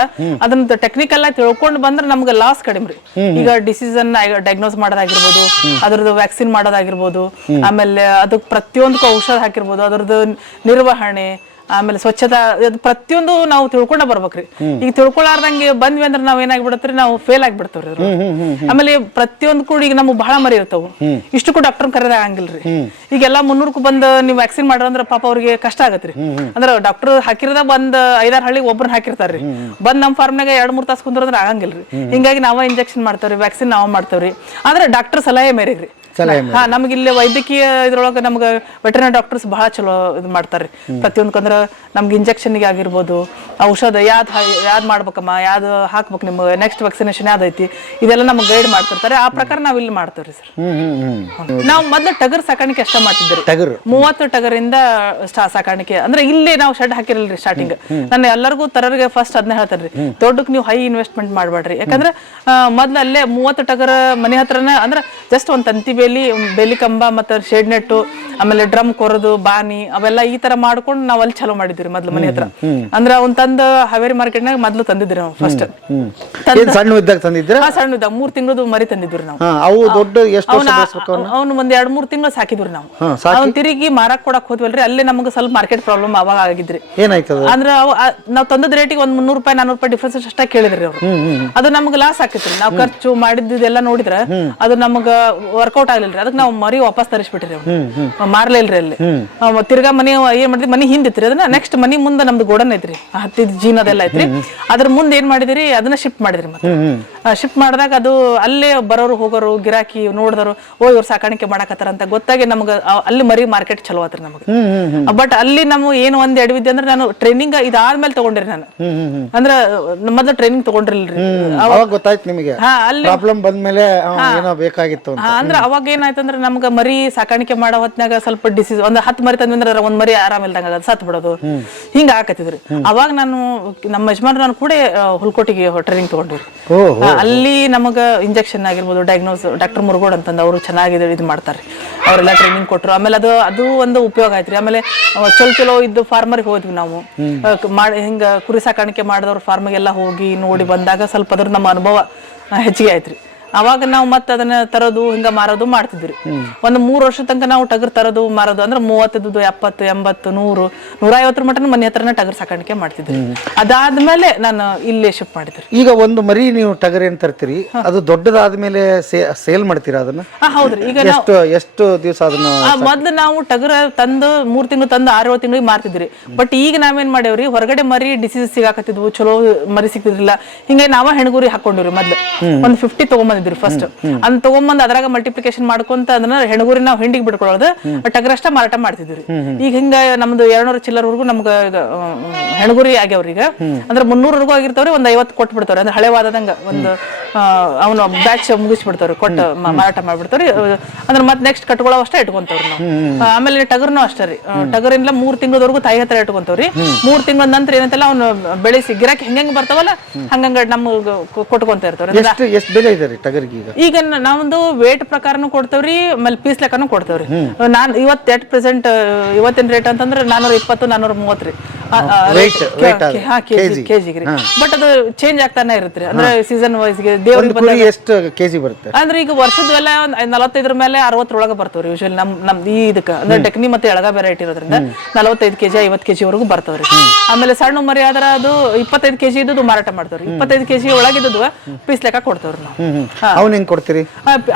ಅದನ್ನ ಟೆಕ್ನಿಕಲ್ ಆಗಿ ತಿಳ್ಕೊಂಡ್ ಬಂದ್ರೆ ನಮ್ಗೆ ಲಾಸ್ ಕಡಿಮೆ ರೀ. ಈಗ ಡಿಸೀಸ್ ಡಯಾಗ್ನೋಸ್ ಮಾಡೋದಾಗಿರ್ಬೋದು, ಅದ್ರದ್ದು ವ್ಯಾಕ್ಸಿನ್ ಮಾಡೋದಾಗಿರ್ಬೋದು, ಆಮೇಲೆ ಅದಕ್ಕೆ ಪ್ರತಿಯೊಂದಕ್ಕೂ ಔಷಧ ಹಾಕಿರ್ಬೋದು, ಅದ್ರದ್ದು ನಿರ್ವಹಣೆ, ಆಮೇಲೆ ಸ್ವಚ್ಛತಾ, ಪ್ರತಿಯೊಂದು ನಾವು ತಿಳ್ಕೊಂಡ ಬರ್ಬೇಕ್ರಿ. ಈಗ ತಿಳ್ಕೊಳಾರ್ದಂಗೆ ಬಂದ್ವಿ ಅಂದ್ರೆ ನಾವ್ ಏನಾಗ್ಬಿಡತ್ರಿ, ನಾವು ಫೇಲ್ ಆಗ್ಬಿಡ್ತೇವ್ರಿ. ಆಮೇಲೆ ಪ್ರತಿಯೊಂದು ಕೂಡ ಈಗ ನಮ್ಗೆ ಬಹಳ ಮರಿ ಇರ್ತಾವ, ಇಷ್ಟು ಕೂಡ ಡಾಕ್ಟರ್ ಕರೆದ ಆಗಂಗಿಲ್ರಿ. ಈಗೆಲ್ಲ 300 ಬಂದ್ ನೀವು ವ್ಯಾಕ್ಸಿನ್ ಮಾಡ್ರಂದ್ರ ಪಾಪ ಅವ್ರಿಗೆ ಕಷ್ಟ ಆಗತ್ರಿ. ಅಂದ್ರೆ ಡಾಕ್ಟರ್ ಹಾಕಿರದ ಬಂದ್ 5-6 ಹಳ್ಳಿಗೆ ಒಬ್ರನ್ನ ಹಾಕಿರ್ತಾರ್ರಿ. ಬಂದ್ ನಮ್ ಫಾರ್ಮ್ನಾಗ 2-3 ತಾಸು ಕುಂದ್ರಂದ್ರ ಆಗಂಗಿಲ್ರಿ. ಹಿಂಗಾಗಿ ನಾವ ಇಂಜೆಕ್ಷನ್ ಮಾಡ್ತೇವ್ರಿ, ವ್ಯಾಕ್ಸಿನ್ ನಾವ್ ಮಾಡ್ತೇವ್ರಿ. ಆದ್ರೆ ಡಾಕ್ಟರ್ ಸಲಹೆ ಮೇರೆಗ್ರಿ. ನಮ್ಗೆ ಇಲ್ಲಿ ವೈದ್ಯಕೀಯ ಇದ್ರೊಳಗ ನಮ್ಗೆ ವೆಟರ್ನರಿ ಡಾಕ್ಟರ್ಸ್ ಬಹಳ ಚಲೋ ಇದು ಮಾಡ್ತಾರ್ರಿ. ಪ್ರತಿಯೊಂದಕ್ಕಂದ್ರ ನಮ್ಗೆ ಇಂಜೆಕ್ಷನ್ಗೆ ಆಗಿರ್ಬೋದು, ಔಷಧ ಯಾವ್ದು ಮಾಡ್ಬೇಕಮ್ಮ, ಯಾವ್ದು ಹಾಕ್ಬೇಕು, ನಿಮ್ಗೆ ನೆಕ್ಸ್ಟ್ ವ್ಯಾಕ್ಸಿನೇಷನ್ ಯಾವ್ದೈತಿ, ಇದೆಲ್ಲ ನಮ್ಗೆ ಗೈಡ್ ಮಾಡ್ತಿರ್ತಾರೆ. ಆ ಪ್ರಕಾರ ನಾವ್ ಇಲ್ಲಿ ಮಾಡ್ತೇವ್ರಿ ಸರ್. ನಾವ್ ಮೊದ್ಲು ಟಗರ್ ಸಾಕಾಣಿಕೆ ಅಷ್ಟ ಮಾಡ್ತಿದ್ರಿ. 30 ಟಗರಿಂದ ಸಾಕಾಣಿಕೆ. ಅಂದ್ರೆ ಇಲ್ಲಿ ನಾವು ಶೆಡ್ ಹಾಕಿರಲ್ರಿ ಸ್ಟಾರ್ಟಿಂಗ್. ನಾನು ಎಲ್ಲರಿಗೂ ತರರಿಗೆ ಫಸ್ಟ್ ಅದನ್ನ ಹೇಳ್ತಾರ್ರಿ, ದೊಡ್ಡಕ್ ನೀವು ಹೈ ಇನ್ವೆಸ್ಟ್ಮೆಂಟ್ ಮಾಡ್ಬೇಡ್ರಿ. ಯಾಕಂದ್ರೆ ಮೊದ್ಲು ಅಲ್ಲೇ 30 ಟಗರ್ ಮನೆ ಹತ್ರನ, ಅಂದ್ರೆ ಜಸ್ಟ್ ಒಂದ್ ತಂತಿ ಬೇಲಿ ಕಂಬ ಮತ್ತೆ ಶೇಡ್ ನೆಟ್ಟು ಆಮೇಲೆ ಡ್ರಮ್ ಕೊರದು ಬಾನಿ ಅವೆಲ್ಲ ಈ ತರ ಮಾಡ್ಕೊಂಡು ನಾವ್ ಅಲ್ಲಿ ಚಲೋ ಮಾಡಿದ್ವಿ ಮೊದ್ಲು ಮನೆ ಹತ್ರ. ಅಂದ್ರ ಅವ್ನ್ ತಂದ ಹಾವೇರಿ ಮಾರ್ಕೆಟ್ನಾಗ ಮೊದ್ಲು ತಂದಿದ್ರಿ ನಾವು ಫಸ್ಟ್ ಸಣ್ಣ ಇದ್ದಾಗ ತಂದಿದ್ರ? ಸಣ್ಣ ಇದ್ದಾಗ 3 ತಿಂಗಳದು ಮರಿ ತಂದಿದ್ವಿ ನಾವು. ಅವು ದೊಡ್ಡ ಎಷ್ಟು ವರ್ಷ ಬೆಳೆಸಬೇಕು? ಅವ್ನು ಒಂದ್ 2-3 ತಿಂಗಳು ಸಾಕಿದ್ವಿ ನಾವು. ಅವ್ನ್ ತಿರುಗಿ ಮಾರಾಕ್ ಕೊಡಕ್ ಹೋದ್ವಲ್ರಿ, ಅಲ್ಲೇ ನಮ್ಗೆ ಸ್ವಲ್ಪ ಮಾರ್ಕೆಟ್ ಪ್ರಾಬ್ಲಮ್ ಅವಾಗ ಆಗಿದ್ರಿ. ಏನಾಯ್ತದ? ಅಂದ್ರ ನಾವ್ ತಂದದ ರೇಟಿಗೆ ಒಂದ್ 300 ರೂಪಾಯಿ 400 ರೂಪಾಯಿ ಡಿಫ್ರೆನ್ಸ್ ಅಷ್ಟ ಕೇಳಿದ್ರಿ ಅವ್ರು. ಅದು ನಮ್ಗೆ ಲಾಸ್ ಆಕೈತ್ರಿ. ನಾವ್ ಖರ್ಚು ಮಾಡಿದ್ದೆಲ್ಲ ನೋಡಿದ್ರ ಅದು ನಮಗ ವರ್ಕೌಟ್ ಆಗ್ಲಿಲ್ರಿ. ಅದಕ್ಕೆ ನಾವು ಮರಿ ವಾಪಸ್ ತರಿಸ್ಬಿಟ್ರಿ ಅವ್ರು, ಮಾರ್ಲೇ ಇಲ್ರಿ ಅಲ್ಲಿ. ತಿರ್ಗಾ ಮನಿ ಏನ್ ಮಾಡಿದ್ರಿ, ಮನಿ ಹಿಂದಿತ್ರಿ, ಅದನ್ನ ನೆಕ್ಸ್ಟ್ ಮನಿ ಮುಂದೆ ನಮ್ದು ಗೋಡನ್ ಐತ್ರಿ, ಹತ್ತಿದ ಜೀನ್ ಅದೆಲ್ಲ ಐತ್ರಿ. ಅದ್ರ ಮುಂದೆ ಏನ್ ಮಾಡಿದಿರಿ, ಅದನ್ನ ಶಿಫ್ಟ್ ಮಾಡಿದ್ರಿ. ಮತ್ತೆ ಶಿಫ್ಟ್ ಮಾಡಿದಾಗ ಅದು ಅಲ್ಲೇ ಬರೋರು ಹೋಗೋರು ಗಿರಾಕಿ ನೋಡಿದ್ರು, ಇವ್ರು ಸಾಕಾಣಿಕೆ ಮಾಡಕತ್ತಾರ ಅಂತ ಗೊತ್ತಾಗಿ ನಮ್ಗ ಅಲ್ಲಿ ಮರಿ ಮಾರ್ಕೆಟ್ ಚಲೋ ಆತ್ರಿ ನಮ್ಗೆ. ಬಟ್ ಅಲ್ಲಿ ನಾವು ಏನು ಒಂದ್ ಎಡವಿದ್ದೆ ಅಂದ್ರೆ, ನಾನು ಟ್ರೈನಿಂಗ್ ಇದಾದ್ಮೇಲೆ ತಗೊಂಡ್ರಿ ನಾನು. ಅಂದ್ರ ಮೊದ್ಲು ಟ್ರೈನಿಂಗ್ ತಗೊಂಡ್ರಿಲ್ರಿ. ಅವಾಗ ಗೊತ್ತಾಯ್ತು ನಿಮಗೆ ಪ್ರಾಬ್ಲಮ್ ಬಂದ್ಮೇಲೆ ಏನೋ ಬೇಕಾಗಿತ್ತು ಅಂತ. ಅಂದ್ರ ಅವಾಗ ಏನಾಯ್ತಂದ್ರ ನಮ್ಗ ಮರಿ ಸಾಕಾಣಿಕೆ ಮಾಡೋ ಹೊತ್ನಾಗ ಸ್ವಲ್ಪ ಡಿಸೀಸ್, ಒಂದ್ 10 ಮರಿ ತಂದ್ರೆ ಒಂದ್ ಮರಿ ಆರಾಮಿಲ್ದಂಗ ಸತ್ ಬಿಡೋದು, ಹಿಂಗ ಆಕತ್ತಿದ್ರಿ. ಅವಾಗ ನಾನು ನಮ್ಮ ಯಜಮಾನ್ರು ನಾನು ಕೂಡ ಹುಲ್ಕೋಟಿಗೆ ಟ್ರೈನಿಂಗ್ ತಗೊಂಡ್ರಿ. ಅಲ್ಲಿ ನಮಗ ಇಂಜೆಕ್ಷನ್ ಆಗಿರ್ಬೋದು, ಡಯಾಗ್ನೋಸ್ ಡಾಕ್ಟರ್ ಮುರುಗೋಡ್ ಅಂತಂದ ಅವರು ಚೆನ್ನಾಗಿ ಇದು ಮಾಡ್ತಾರೆ, ಅವರೆಲ್ಲ ಟ್ರೈನಿಂಗ್ ಕೊಟ್ರು. ಆಮೇಲೆ ಅದು ಒಂದು ಉಪಯೋಗ ಆಯ್ತ್ರಿ. ಆಮೇಲೆ ಚಲೋ ಇದ್ದು ಫಾರ್ಮರ್ಗೆ ಹೋದ್ವಿ ನಾವು. ಹಿಂಗ ಕುರಿ ಸಾಕಾಣಿಕೆ ಮಾಡಿದವ್ರ ಫಾರ್ಮ್ಗೆಲ್ಲ ಹೋಗಿ ನೋಡಿ ಬಂದಾಗ ಸ್ವಲ್ಪ ಅದ್ರ ನಮ್ಮ ಅನುಭವ ಹೆಚ್ಚಿಗೆ ಆಯ್ತ್ರಿ. ಅವಾಗ ನಾವು ಮತ್ತೆ ಅದನ್ನ ತರೋದು ಹಿಂಗ ಮಾರೋದು ಮಾಡ್ತಿದ್ರಿ. ಒಂದು 3 ವರ್ಷ ತನಕ ನಾವು ಟಗರ್ ತರೋದು ಮಾರೋದು ಅಂದ್ರೆ 30, 70, 80, 100, 150 ಮಟನ್ ಮನೆ ಹತ್ರನ ಟಗರ್ ಸಾಕಾಣಿಕೆ ಮಾಡ್ತಿದ್ರಿ. ಅದಾದ್ಮೇಲೆ ನಾನು ಇಲ್ಲೇ ಶಿಫ್ಟ್ ಮಾಡಿದ್ರಿ. ಈಗ ಒಂದು ಮರಿ ನೀವು ಟಗರ್ ಏನ್ ತರ್ತೀರಿ, ಅದು ದೊಡ್ಡದಾದ್ಮೇಲೆ ಸೇಲ್ ಮಾಡ್ತೀರಾ ಅದನ್ನ? ಹೌದ್ರಿ. ಈಗ ಎಷ್ಟು ದಿವಸ ಅದನ್ನ? ಮೊದ್ಲು ನಾವು ಟಗರ್ ತಂದು 3 ತಿಂಗಳು ತಂದು 6-7 ತಿಂಗಳಿಗೆ ಮಾರ್ತಿದ್ರಿ. ಬಟ್ ಈಗ ನಾವೇನ್ ಮಾಡೇವ್ರಿ, ಹೊರಗಡೆ ಮರಿ ಡಿಸೀಸ್ ಸಿಗಾಕತ್ತಿದ್ವು, ಚಲೋ ಮರಿ ಸಿಕ್ತಿದ್ರಿಲ್ಲ. ಹಿಂಗೆ ನಾವ ಹೆಣ್ಗುರಿ ಹಾಕೊಂಡಿವ್ರಿ. ಮೊದ್ಲು ಒಂದು 50 ತಗೊಂಬಂದಿದ್ರಿ ಫಸ್ಟ್. ಅದ್ ತಗೊಂಬಂದ್ ಅದ್ರಾಗ ಮಲ್ಟಿಪ್ಲಿಕೇಶನ್ ಮಾಡ್ಕೊಂತ ಅದನ್ನ ಹೆಣ್ಗುರಿ ನಾವು ಹಿಂಡಿಗೆ ಬಿಡ್ಕೊಳ್ಳೋದು, ಟಗರ್ ಅಷ್ಟ ಮಾರಾಟ ಮಾಡ್ತಿದ್ವಿ. ಈಗ ಹಿಂಗ ನಮ್ದು 200 ಚಿಲ್ಲರ್ವರೆಗೂ ನಮ್ಗ ಹೆಣ್ಗುರಿ ಆಗ್ಯಾವ್ರಿ. ಈಗ ಅಂದ್ರೆ 300 ಆಗಿರ್ತಾವ್ರಿ, ಒಂದ್ 50 ಕೊಟ್ಟು ಬಿಡ್ತಾವ್ರಿ. ಅಂದ್ರೆ ಹಳೆವಾದಂಗ ಒಂದು ಅವನು ಬ್ಯಾಚ್ ಮುಗಿಸ್ಬಿಡ್ತಾವ್ರಿ, ಕೊಟ್ಟು ಮಾರಾಟ ಮಾಡ್ಬಿಡ್ತಾವ್ರಿ. ಅಂದ್ರೆ ಮತ್ತೆ ನೆಕ್ಸ್ಟ್ ಕಟ್ಕೊಳ್ಳೋ ಅಷ್ಟೇ ಇಟ್ಕೊಂತವ್ರಿ ನಾವು. ಆಮೇಲೆ ಟಗರ್ನು ಅಷ್ಟೇ ರೀ, ಟಗರಿಂದ 3 ತಿಂಗಳವರೆಗೂ ತಾಯಿ ಹತ್ರ ಇಟ್ಕೊಂತವ್ರಿ. 3 ತಿಂಗಳ ನಂತರ ಏನಂತಲ್ಲ ಅವ್ನು ಬೆಳೆಸಿ ಗಿರಾಕಿ ಹೆಂಗ್ ಬರ್ತಾವಲ್ಲ ಹಂಗಂಗ ನಮ್ಗ ಕೊಟ್ಕೊಂತ ಇರ್ತಾವ್ರಿ. ಎಷ್ಟು ಬೆಲೆ ಇದೆ ರೀ ಟಗರ್ಗೆ ಈಗ ನಾವೊಂದು ವೇಟ್ ಪ್ರಕಾರನು ಕೊಡ್ತೇವ್ರಿ, ಆಮೇಲೆ ಪೀಸ್ ಲೆಕ್ಕನು ಕೊಡ್ತೇವ್ರಿ. ನಾನ್ ಇವತ್ತು ಪ್ರೆಸೆಂಟ್ ಇವತ್ತಿನ ರೇಟ್ ಅಂತಂದ್ರೆ 420, 430 ರೀ ಕೆಜಿಗೆ. ಬಟ್ ಅದು ಚೇಂಜ್ ಆಗ್ತಾನೆ ಇರುತ್ತೆ ಅಂದ್ರೆ ಸೀಸನ್ ವೈಸ್ ಗೆ. ದೇವ್ರಿಗೆ ಬಂದಾಗ ಎಷ್ಟು ಕೆಜಿ ಬರುತ್ತೆ ಅಂದ್ರೆ ಈಗ ವರ್ಷದೆಲ್ಲ 45 ಮೇಲೆ 60 ಒಳಗೆ ಬರ್ತಾವ್ರಿ ಯೂಶಲಿ. ನಮ್ದು ಈ ಇದಕ್ಕ ಅಂದ್ರೆ ಡೆಕ್ನಿ ಮತ್ತೆ ಎಳಗ ವೆರೈಟಿ ಇರೋದ್ರಿಂದ 45 ಕೆಜಿ 50 ಕೆಜಿ ವರೆಗೂ ಬರ್ತಾವ್ರಿ. ಆಮೇಲೆ ಸಣ್ಣ ಮರಿ ಆದ್ರ ಅದು 25 ಕೆಜಿ ಇದ್ದು ಮಾರಾಟ ಮಾಡ್ತಾವ್ರಿ. 25 ಕೆಜಿ ಒಳಗಿದ್ದು ಪೀಸ್ ಲೆಕ್ಕ ಕೊಡ್ತಾವ್ರಿ ನಾವು. ಅವ್ನ ಹೆಂಗ್ ಕೊಡ್ತೀರಿ?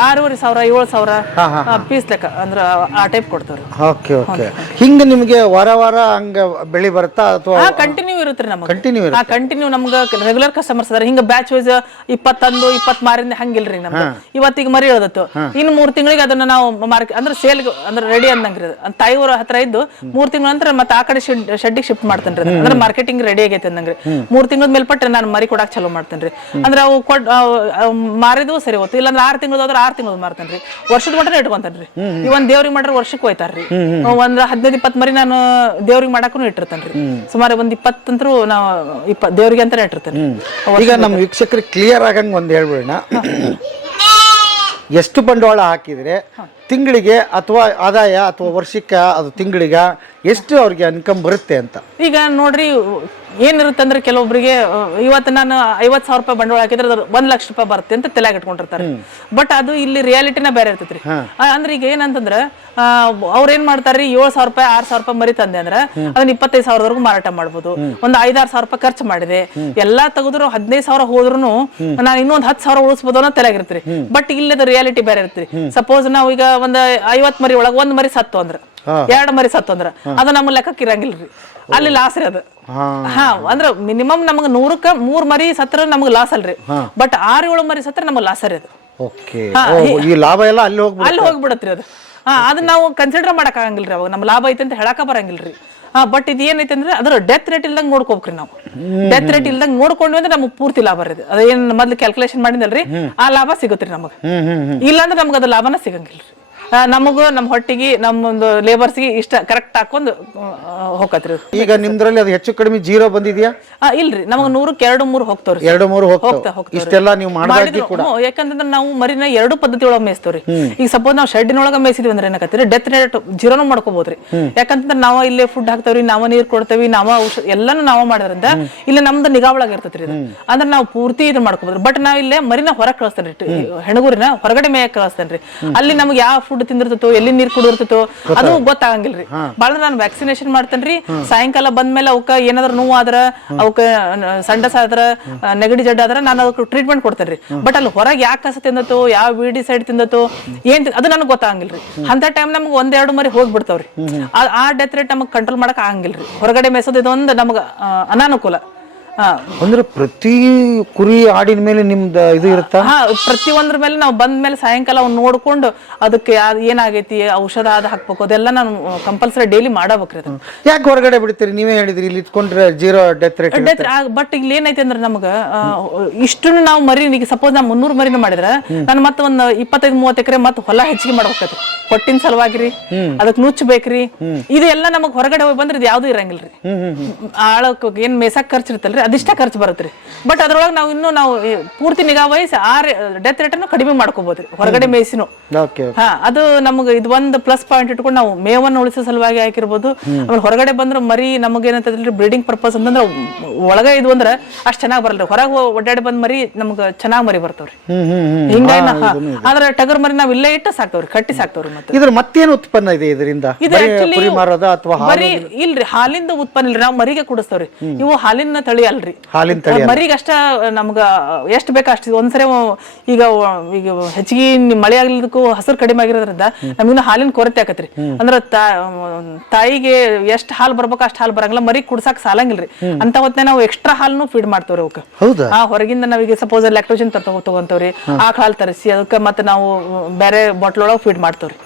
6,500 7,000 ಪೀಸ್ ಲೆಕ್ಕ ಅಂದ್ರೆ ಆ ಟೈಪ್ ಕೊಡ್ತಾವ್ರಿ. Okay okay. ಹಿಂಗ ನಿಮ್ಗೆ ವಾರ ಹಂಗ ಬೆಳಿ ಬರುತ್ತಾ ಅಥವಾ ಕಂಟಿನ್ಯೂ ಇರುತ್ತೆ ನಮಗೆ? ಕಂಟಿನ್ಯೂ ನಮ್ಗೆ ರೆಗ್ಯುಲರ್ ಕಸ್ಟಮರ್ಸ್ ಅದಾರ. ಹಿಂಗ ಬ್ಯಾಚ್ ವೈಸ್ 20 ಮಾರಿಂದ ಹಂಗಿಲ್ರಿ ನಮ್ಗೆ. ಇವತ್ತಿಗೆ ಮರಿ ಇಳದತ್ತು, ಇನ್ನು 3 ತಿಂಗಳಿಗೆ ಅದನ್ನ ನಾವು ಅಂದ್ರೆ ಸೇಲ್ ಅಂದ್ರೆ ರೆಡಿ ಅಂದಂಗ್ರಿ. ತಾಯಿಯವ್ರ ಹತ್ರ ಇದ್ದು 3 ತಿಂಗಳ ನಂತರ ಮತ್ತೆ ಆ ಕಡೆ ಶೆಡ್ಡಿಗೆ ಶಿಫ್ಟ್ ಮಾಡ್ತೇನ್ರಿ. ಅಂದ್ರೆ ಮಾರ್ಕೆಟಿಂಗ್ ರೆಡಿ ಆಗೈತೆ ಅಂದಂಗ್ರಿ. 3 ತಿಂಗಳ ಮೇಲ್ಪಟ್ರೆ ನಾನು ಮರಿ ಕೊಡಾಕ್ ಚಲೋ ಮಾಡ್ತೇನ್ರಿ. ಅಂದ್ರೆ ಅವು ಮಾರಿದ್ವು ಸರಿ ಹೋಗ್ತು, ಇಲ್ಲಾಂದ್ರೆ 6 ತಿಂಗಳು ಹೋದ್ರೆ 6 ತಿಂಗಳು ಮಾರ್ತೇನ್ರಿ. ವರ್ಷದ ಮಟನ ಇಟ್ಕೊಂತೇನ್ರಿ. ಇವನ್ ದೇವ್ರಿಗೆ ಮಾಡ್ರೆ ವರ್ಷಕ್ಕೆ ಹೋಯ್ತಾರ್ರಿ. ಒಂದ್ 15-20 ಮರಿ ನಾನು ದೇವ್ರಿಗೆ ಮಾಡಾಕು ಇಟ್ಟಿರ್ತೇನ್ರಿ. ಸುಮಾರು ಒಂದ್ 20 ಅಂತರೂ ನಾವು ದೇವ್ರಿಗೆ ಅಂತಾನೆ ಇಟ್ಟಿರ್ತೇನೆ. ಈಗ ನಮ್ಮ ವೀಕ್ಷಕರಿಗೆ ಕ್ಲಿಯರ್ ಆಗಂಗ್ ಒಂದ್ ಹೇಳ್ಬಿಡೋಣ. ಎಷ್ಟು ಬಂಡವಾಳ ಹಾಕಿದ್ರೆ ತಿಂಗಳಿಗೆ ಅಥವಾ ಆದಾಯ ಅಥವಾ ವರ್ಷಕ್ಕೆ ಅದು ತಿಂಗಳಿಗೆ ಎಷ್ಟು ಅವ್ರಿಗೆ ಇನ್ಕಮ್ ಬರುತ್ತೆ ಅಂತ? ಈಗ ನೋಡ್ರಿ ಏನಿರುತ್ತೆ ಅಂದ್ರೆ ಕೆಲವೊಬ್ಬರಿಗೆ ಇವತ್ತು ನಾನು 50,000 ರೂಪಾಯಿ ಬಂಡವಾಳ ಹಾಕಿದ್ರೆ ಅದು 1 ಲಕ್ಷ ರೂಪಾಯಿ ಬರುತ್ತೆ ಅಂತ ತಲೆಯಾಗ ಇಟ್ಕೊಂಡಿರ್ತಾರೆ. ಬಟ್ ಅದು ಇಲ್ಲಿ ರಿಯಾಲಿಟಿನ ಬೇರೆ ಇರ್ತೈತ್ರಿ. ಅಂದ್ರೆ ಈಗ ಏನಂತಂದ್ರೆ ಅವ್ರ ಏನ್ ಮಾಡ್ತಾರ್ರಿ, 7,000 ರೂಪಾಯಿ 6,000 ರೂಪಾಯಿ ಮರಿ ತಂದೆ ಅಂದ್ರೆ ಅದನ್ನ 25,000 ಮಾರಾಟ ಮಾಡ್ಬೋದು. ಒಂದು 5-6 ಸಾವಿರ ರೂಪಾಯಿ ಖರ್ಚು ಮಾಡಿದೆ, ಎಲ್ಲಾ ತೆಗೆದ್ರು 15,000 ಹೋದ್ರು ನಾನು ಇನ್ನೊಂದ್ 10,000 ಉಳಿಸ್ಬೋದು ಅನ್ನೋ ತಲೆಯಾಗಿರ್ತೀರಿ. ಬಟ್ ಇಲ್ಲದ ರಿಯಾಲಿಟಿ ಬೇರೆ ಇರ್ತೀರಿ. ಸಪೋಸ್ ನಾವು ಈಗ ಒಂದ್ 50 ಮರಿ ಒಳಗ 1 ಮರಿ ಸತ್ತು ಅಂದ್ರ 2 ಮರಿ ಸತ್ತು ಅಂದ್ರ ಅದು ನಮ್ಮ ಲೆಕ್ಕಕ್ಕೆ ಇರಂಗಿಲ್ರಿ, ಅಲ್ಲಿ ಲಾಸ್ ರೀ ಅದು. ಅಂದ್ರೆ ಮಿನಿಮಮ್ ನಮಗ್ 100ಕ್ಕೆ 3 ಮರಿ ಸತ್ರ ನಮಗ್ ಲಾಸ್ ಅಲ್ರಿ. ಬಟ್ 6-7 ಮರಿ ಸತ್ರ ನಮಗ್ ಲಾಸ್ ರೀ ಅದು. ಲಾಭ ಎಲ್ಲ ಅಲ್ಲಿ ಹೋಗ್ಬಿಡತ್ರಿ ಅದು. ಅದನ್ನ ನಾವು ಕನ್ಸಿಡರ್ ಮಾಡಕ್ ಆಗಂಗಿಲ್ರಿ. ಅವಾಗ ನಮ್ ಲಾಭ ಐತೆ ಅಂತ ಹೇಳಕ ಬರಂಗಿಲ್ರಿ. ಬಟ್ ಇದು ಏನೈತೆ ಅಂದ್ರೆ ಅದ್ರ ಡೆತ್ ರೇಟ್ ಇಲ್ದಂಗ್ ನೋಡ್ಕೋಬೇಕ್ರಿ ನಾವು. ಡೆತ್ ರೇಟ್ ಇಲ್ದಂಗ್ ನೋಡ್ಕೊಂಡ್ವಿ ಅಂದ್ರೆ ನಮಗ್ ಪೂರ್ತಿ ಲಾಭ ರೀ. ಅದೇನ್ ಮೊದ್ಲು ಕ್ಯಾಲ್ಕುಲೇಷನ್ ಮಾಡಿದಲ್ರಿ, ಆ ಲಾಭ ಸಿಗುತ್ರಿ ನಮಗ್. ಇಲ್ಲಾಂದ್ರೆ ನಮ್ಗೆ ಅದು ಲಾಭನ ಸಿಗಂಗಿಲ್ರಿ. ನಮಗೂ ನಮ್ಮ ಹೊಟ್ಟಿಗೆ ನಮ್ಮೊಂದು ಲೇಬರ್ಸ್ಗೆ ಇಷ್ಟ ಕರೆಕ್ಟ್ ಹಾಕೊಂಡು ಹೋಗತ್ರಿ. ಈಗ ನಿಮ್ದ್ರಲ್ಲಿ ಅದು ಹೆಚ್ಚು ಕಡಿಮೆ 0 ಬಂದಿದ್ಯಾ? ಇಲ್ರಿ, ನಮಗ್ 100ಕ್ಕೆ 2-3 ಹೋಗ್ತಾವ್ರಿ. 2-3 ಹೋಗ್ತಾವ. ಇಷ್ಟೆಲ್ಲ ನೀವು ಮಾಡಿದ್ರು ಕೂಡ ಯಾಕಂತಂದ್ರೆ ನಾವು ಮರಿನ 2 ಪದ್ಧತಿ ಒಳಗೆ ಮೇಯಿಸ್ತೇವ್ರಿ. ಈಗ ಸಪೋಸ್ ನಾವು ಶೆಡ್ಡಿನೊಳಗ ಮೇಯಿಸಿದ್ವಿ ಅಂದ್ರೆ ಏನಾಗತ್ತೀರಿ, ಡೆತ್ ರೇಟ್ 0 ಮಾಡ್ಕೋಬಹುದ್ರಿ. ಯಾಕಂತಂದ್ರೆ ನಾವ ಇಲ್ಲೇ ಫುಡ್ ಹಾಕ್ತಾವ್ರಿ, ನಾವ ನೀರ್ ಕೊಡ್ತೇವಿ, ನಾವ ಔಷಧ ಎಲ್ಲಾನು ನಾವ ಮಾಡೋದ್ರಿಂದ ಇಲ್ಲ ನಮ್ದು ನಿಗಾ ಒಳಗ ಇರ್ತೈತ್ರಿ ಇದು. ಅಂದ್ರೆ ನಾವು ಪೂರ್ತಿ ಇದನ್ನ ಮಾಡ್ಕೋಬಹುದು. ಬಟ್ ನಾವ್ ಇಲ್ಲೇ ಮರಿನ ಹೊರಗೆ ಕಳಿಸ್ತೇನ್ರಿ, ಹೆಣಗುರಿನ ಹೊರಗಡೆ ಮೇಯಕ್ ಕಳಿಸ್ತೇನ್ರಿ. ಅಲ್ಲಿ ನಮ್ಗೆ ಯಾವ ಫುಡ್ ತಿಂದಿರ್ತೈತೋ, ಎಲ್ಲಿ ನೀರ್ ಕುಡಿರ್ತೈತೋ ಅದು ಗೊತ್ತಾಗಂಗಿಲ್ರಿ. ಬಾಳ ನಾನು ವ್ಯಾಕ್ಸಿನೇಷನ್ ಮಾಡ್ತೇನ್ರಿ. ಸಾಯಂಕಾಲ ಬಂದ್ಮೇಲೆ ಅವಕ್ಕ ಏನಾದ್ರು ನೋವು ಆದ್ರ, ಅವಕ್ಕ ಸಂಡಸ್ ಆದ್ರ, ನೆಗಡಿ ಜಡ್ಡ ಆದ್ರ ನಾನು ಅದಕ್ಕೆ ಟ್ರೀಟ್ಮೆಂಟ್ ಕೊಡ್ತೇನ್ರಿ. ಬಟ್ ಅಲ್ಲಿ ಹೊರಗೆ ಯಾವ ಕಸ ತಿಂದತೋ, ಯಾವ ವಿಡಿ ಸೈಡ್ ತಿಂದತೋ ಅದು ನನಗೆ ಗೊತ್ತಾಗಂಗಿಲ್ರಿ. ಅಂತ ಟೈಮ್ ನಮ್ಗೆ 1-2 ಮರಿ ಹೋಗ್ಬಿಡ್ತಾವ್ರಿ. ಆ ಡೆತ್ ರೇಟ್ ನಮಗ್ ಕಂಟ್ರೋಲ್ ಮಾಡಕ್ ಆಗಂಗಿಲ್ರಿ. ಹೊರಗಡೆ ಮೇಸೋದು ಇದೊಂದು ನಮಗ ಅನಾನುಕೂಲ. ಅಂದ್ರೆ ಪ್ರತಿ ಕುರಿ ಆಡಿನ ಮೇಲೆ ನಿಮ್ದು ಇದು ಇರುತ್ತಾ? ಪ್ರತಿ ಒಂದ್ರ ಮೇಲೆ ನಾವು ಬಂದ ಮೇಲೆ ಸಾಯಂಕಾಲ ಅವ್ನು ನೋಡ್ಕೊಂಡು ಅದಕ್ಕೆ ಏನಾಗೈತಿ, ಔಷಧ ಅದ್ ಹಾಕ್ಬೇಕು, ಅದೆಲ್ಲ ನಾನು ಕಂಪಲ್ಸರಿ ಡೈಲಿ ಮಾಡಬೇಕ್ರಿ. ಅದನ್ನ ಯಾಕೆ ಹೊರಗಡೆ ಬಿಡ್ತೀರಿ? ನೀವೇ ಹೇಳಿದ್ರಿ ಇಲ್ಲಿ ಇಟ್ಕೊಂಡ್ರೆ 0 ಡೆತ್ ರೇಟ್. ಬಟ್ ಇಲ್ಲಿ ಏನೈತಿ ಅಂದ್ರೆ ನಮ್ಗ ಇಷ್ಟನ್ನು ನಾವು ಮರಿ, ಈಗ ಸಪೋಸ್ ನಾವು 300 ಮರಿನ ಮಾಡಿದ್ರ ನಾನು ಮತ್ತೆ ಒಂದು 25-30 ಎಕರೆ ಮತ್ತೆ ಹೊಲ ಹೆಚ್ಚಿಗೆ ಮಾಡ್ಬೇಕೈತಿ. ಹೊಟ್ಟಿನ ಸಲುವಾಗಿರಿ, ಅದಕ್ಕೆ ನುಚ್ಚಬೇಕ್ರಿ. ಇದೆಲ್ಲ ನಮಗ್ ಹೊರಗಡೆ ಹೋಗಿ ಬಂದ್ರೆ ಇದು ಯಾವ್ದು ಇರಂಗಿಲ್ರಿ. ಆಳಕ್ ಏನ್ ಮೇಸಾಕ್ ಖರ್ಚು ಇರ್ತಲ್ರಿ, ಅದಿಷ್ಟ ಖರ್ಚು ಬರುತ್ತ್ರಿ. ಬಟ್ ಅದ್ರೊಳಗೆ ನಾವು ಪೂರ್ತಿ ನಿಗಾ ವಹಿಸಿ ಆ ಡೆತ್ ರೇಟ್ ಅನ್ನು ಕಡಿಮೆ ಮಾಡ್ಕೋಬಹುದ್ರಿ ಹೊರಗಡೆ ಮೇಯಿಸಿನು. ಅದು ನಮ್ಗೆ ಇದು ಒಂದು ಪ್ಲಸ್ ಪಾಯಿಂಟ್ ಇಟ್ಕೊಂಡು ನಾವು ಮೇವನ್ನು ಉಳಿಸೋ ಸಲುವಾಗಿ ಹಾಕಿರ್ಬೋದು. ಆಮೇಲೆ ಹೊರಗಡೆ ಬಂದ್ರೆ ಮರಿ ನಮಗೆ ಏನಂತಂದ್ರೆ ಬ್ರೀಡಿಂಗ್ ಪರ್ಪಸ್ ಅಂತಂದ್ರೆ ಒಳಗ ಇದು ಅಂದ್ರೆ ಅಷ್ಟ್ ಚೆನ್ನಾಗಿ ಬರಲ್ರಿ. ಹೊರಗೆ ಒಡ್ಡಾಡಿ ಬಂದ್ ಮರಿ ನಮ್ಗೆ ಚೆನ್ನಾಗಿ ಮರಿ ಬರ್ತಾವ್ರಿ. ಹಿಂಗಾಗಿ ಆದ್ರೆ ಟಗರ್ ಮರಿ ನಾವ್ ಇಲ್ಲೇ ಇಟ್ಟು ಸಾಕ್ತವ್ರಿ, ಕಟ್ಟಿ ಸಾಕ್ತವ್ರಿ. ಮತ್ತೆ ಇದ್ರ ಮತ್ತೇನು ಉತ್ಪನ್ನ ಇದೆ ಇದರಿಂದ? ಬರೀ ಇಲ್ರಿ, ಹಾಲಿಂದ ಉತ್ಪನ್ನ ಇಲ್ರಿ, ನಾವು ಮರಿಗೆ ಕುಡಿಸ್ತವ್ರಿ. ಇವು ಹಾಲಿನ ತಳಿ ಅಲ್ರಿ, ಮರಿಗ ಅಷ್ಟ ನಮ್ಗ ಎಷ್ಟ್ ಬೇಕ ಅಷ್ಟ. ಒಂದ್ಸರಿ ಈಗ ಹೆಚ್ಚಿಗೆ ಮಳೆ ಆಗ್ಲಿದಕ್ಕೂ ಹಸಿರು ಕಡಿಮೆ ಆಗಿರೋದ್ರಿಂದ ನಮಗಿನ್ನ ಹಾಲಿನ ಕೊರತೆ ಆಕತ್ರಿ. ಅಂದ್ರ ತಾಯಿಗೆ ಎಷ್ಟ್ ಹಾಲು ಬರ್ಬೇಕು ಅಷ್ಟ್ ಹಾಲು ಬರಂಗಿಲ್ಲ, ಮರಿ ಕುಡ್ಸಾಕ್ ಸಾಲಂಗಿಲ್ರಿ. ಅಂತ ಹೊತ್ತಿನ ನಾವು ಎಕ್ಸ್ಟ್ರಾ ಹಾಲ್ನು ಫೀಡ್ ಮಾಡ್ತವ್ರಿ ಅವಕ್ಕ. ಹೊರಗಿಂದ ನಾವೀಗ ಸಪೋಸ್ ಲ್ಯಾಕ್ಟೋಜನ್ ತಗೊಂತವ್ರಿ, ಆಕಳ ಹಾಲು ತರಿಸಿ ಅದಕ್ಕೆ ಮತ್ತೆ ನಾವು ಬೇರೆ ಬಾಟ್ಲ್ ಒಳಗೆ ಫೀಡ್ ಮಾಡ್ತವ್ರಿ.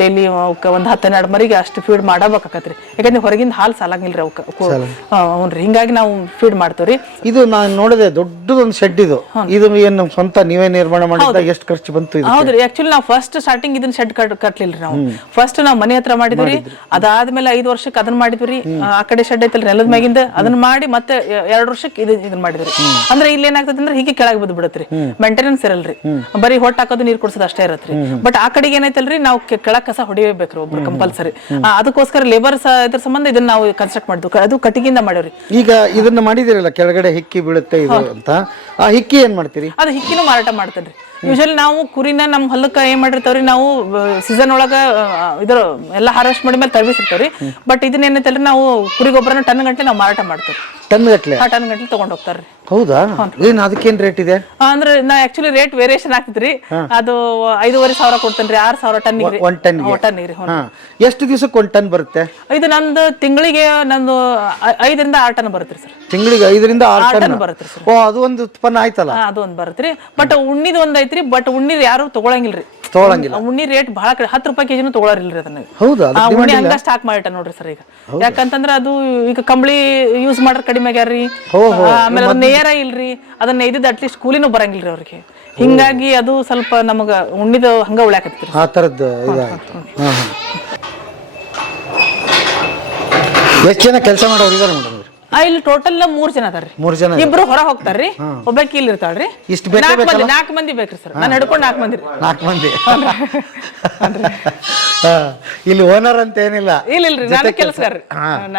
ಡೈಲಿ ಅವಕ್ಕೆ ಒಂದು 10-12 ಮರಿಗೆ ಅಷ್ಟು ಫೀಡ್ ಮಾಡಬೇಕಾಕತ್ರಿ. ಯಾಕಂದ್ರೆ ಹೊರಗಿಂದ ಹಾಲು ಸಾಲಂಗಿಲ್ರಿ ಅವಕ್ಕೆ. ಹ್ಞೂನ್ರಿ, ಹಿಂಗಾಗಿ ನಾವು ಫೀಡ್ ಮಾಡ್ತೇವ್ರಿ. ಇದು ನಾನು ನೋಡಿದೆ ದೊಡ್ಡದೊಂದು ಶೆಡ್. ಇದು ಏನು ಸ್ವಂತ ನೀವೇ ನಿರ್ಮಾಣ ಮಾಡಿದ? ಎಷ್ಟು ಖರ್ಚು ಬಂತು? ಹೌದ್ರಿ, ಆಕ್ಚುಲಿ ನಾವು ಫಸ್ಟ್ ಸ್ಟಾರ್ಟಿಂಗ್ ಇದನ್ನ ಶೆಡ್ ಕಟ್ಲಿಲ್ರಿ. ನಾವು ಫಸ್ಟ್ ನಾವು ಮನೆ ಹತ್ರ ಮಾಡಿದ್ವಿ. ಅದಾದ್ಮೇಲೆ 5 ವರ್ಷಕ್ಕೆ ಅದನ್ನ ಮಾಡಿದ್ವಿ. ಆ ಕಡೆ ಶೆಡ್ ಐತಲ್ರಿ ನೆಲದ ಮ್ಯಾಗಿಂದ, ಅದನ್ನ ಮಾಡಿ ಮತ್ತೆ 2 ವರ್ಷಕ್ಕೆ ಇದನ್ನ ಮಾಡಿದ್ರಿ. ಅಂದ್ರೆ ಇಲ್ಲಿ ಏನಾಗ್ತದೆ ಅಂದ್ರೆ ಹೀಗೆ ಕೆಳಗೆ ಬಿದ್ದು ಬಿಡತ್ರಿ, ಮೇಂಟೆನೆನ್ಸ್ ಇರಲ್ರಿ. ಬರೀ ಹೊಟ್ಟ ಹಾಕೋದು ನೀರ್ ಕುಡ್ಸೋದು ಅಷ್ಟೇ ಇರತ್ರಿ. ಬಟ್ ಆ ಕಡೆಗೆ ಏನೈತಲ್ರಿ, ನಾವು ಕೆಳಗ್ ಕಸ ಹೊಡಿಬೇಕ್ರಿ ಒಬ್ರು ಕಂಪಲ್ಸರಿ. ಅದಕ್ಕೋಸ್ಕರ ಲೇಬರ್ ಇದ್ರ ಸಂಬಂಧ ಇದನ್ನ ನಾವು ಕನ್ಸ್ಟ್ರಕ್ಟ್ ಮಾಡಿದ್ವಿ. ಅದು ಕಟ್ಟಿಗೆಯಿಂದ ಮಾಡ್ಯಾವ್ರಿ. ಈಗ ಇದನ್ನ ಮಾಡಿದಿರಲ್ಲ, ಕೆಳಗಡೆ ಹಿಕ್ಕಿ ಬೀಳುತ್ತೆ ಇದು ಅಂತ, ಆ ಹಿಕ್ಕಿ ಏನ್ ಮಾಡ್ತೀರಿ? ಅದು ಹಿಕ್ಕಿನೂ ಮಾರಾಟ ಮಾಡ್ತೇನ್ರಿ. ಯೂಶಲಿ ನಾವು ಕುರಿನ ನಮ್ ಹೊಲಕ್ಕ ಏನ್ ಮಾಡಿರ್ತಾವ್ರಿ, ನಾವು ಸೀಸನ್ ಒಳಗ ಇದ್ರ ಎಲ್ಲಾ ಹಾರ್ವೆಸ್ಟ್ ಮಾಡಿ ಮೇಲೆ ತರ್ಬಿಸಿರ್ತಾವ್ರಿ. ಬಟ್ ಇದನ್ನ ಏನೈತಲ್ರಿ, ನಾವು ಕುರಿ ಗೊಬ್ಬರನ ಟನ್ ಗಂಟ್ಲೆ ನಾವು ಮಾರಾಟ ಮಾಡ್ತೇವೆ. ಟನ್ ಗಟ್ಲೆ? ಟನ್ ಗಂಟ್ಲೆ ತಗೊಂಡ್ ಹೋಗ್ತಾರ್ರಿ. ಹೌದಾ? ಏನ್ ಅದಕ್ಕೇನ್ ರೇಟ್ ಇದೆ? ಅಂದ್ರೆ ನಾ ಆಕ್ಚುಲಿ ರೇಟ್ ವೇರಿಯೇಷನ್ ಆಗ್ತದ್ರಿ. ಅದು 5,500 ಕೊಡ್ತೇನ್ರಿ, 6,000 ಟನ್ನಿಗೆ. ಟನ್ನಿಗೆ ಎಷ್ಟು ದಿವಸಕ್ಕೆ 1 ಟನ್ ಬರುತ್ತೆ? ಇದು ನಂದು ತಿಂಗಳಿಗೆ ನಂದು 5ರಿಂದ 6 ಟನ್ ಬರುತ್ತೆ ಸರ್. ತಿಂಗಳಿಗೆ 5ರಿಂದ 6 ಟನ್ ಬರುತ್ತೆ ಸರ್. ಓ, ಅದು ಒಂದು ಉತ್ಪನ್ನ ಆಯ್ತಲ್ಲ. ಅದು ಒಂದ್ ಬರುತ್ತ್ರಿ. ಬಟ್ ಉಣ್ಣಿದ್ ಒಂದ್ ಐತ್ರಿ. ಬಟ್ ಉಣ್ಣಿ ಯಾರು ತಗೊಳಂಗಿಲ್ರಿ. ಉಣ್ಣಿ ರೇಟ್ ಬಹಳ ಕಡೆ, 10 ರೂಪಾಯಿ ಕೆಜಿನೂ ತಗೊಳರಿಲ್ರಿ ಅದನ್ನ. ಹೌದಾ? ಉಣ್ಣಿ ಹಂಗ ಸ್ಟಾಕ್ ಮಾಡಿಟ್ಟ ನೋಡ್ರಿ ಸರ್ ಈಗ. ಯಾಕಂತಂದ್ರ ಅದು ಈಗ ಕಂಬಳಿ ಯೂಸ್ ಮಾಡ್ರ ಕಡಿಮೆ ಆಗ್ಯಾರ್ರಿ. ಆಮೇಲೆ ಅದ್ ನೇರ ಇಲ್ರಿ, ಅದನ್ನ ಇದ್ದಿದ್ದು ಅಟ್ಲೀಸ್ಟ್ ಕೂಲಿನೂ ಬರಂಗಿಲ್ರಿ ಅವ್ರಿಗೆ. ಹಿಂಗಾಗಿ ಅದು ಸ್ವಲ್ಪ ನಮಗ ಉಣ್ಣಿದ ಹಂಗ ಉಳ್ಯಾಕತ್ರಿ. ಆ ತರದ್ದು ಇದಾಯ್ತು. ಎಷ್ಟು ಜನ ಕೆಲಸ ಮಾಡೋರು ಇದಾರೆ ಮೇಡಮ್? ಇಲ್ಲಿ ಟೋಟಲ್ 3 ಜನ ಅದಾರ್ರಿ. 3 ಜನ. ಇಬ್ರು ಹೊರ ಹೋಗ್ತಾರ್ರಿ, ಒಬ್ಬಾಕಿ ಇಲ್ಲಿ ಇರ್ತಾಳ್ರಿ. 4 ಮಂದಿ ಬೇಕ್ರಿ ಸರ್. ನಾನು ಹಿಡ್ಕೊಂಡು 4 ಮಂದಿ. 4 ಮಂದಿ ಇಲ್ಲಿ ಓನರ್ ಅಂತ ಏನಿಲ್ಲ? ಇಲ್ರಿ,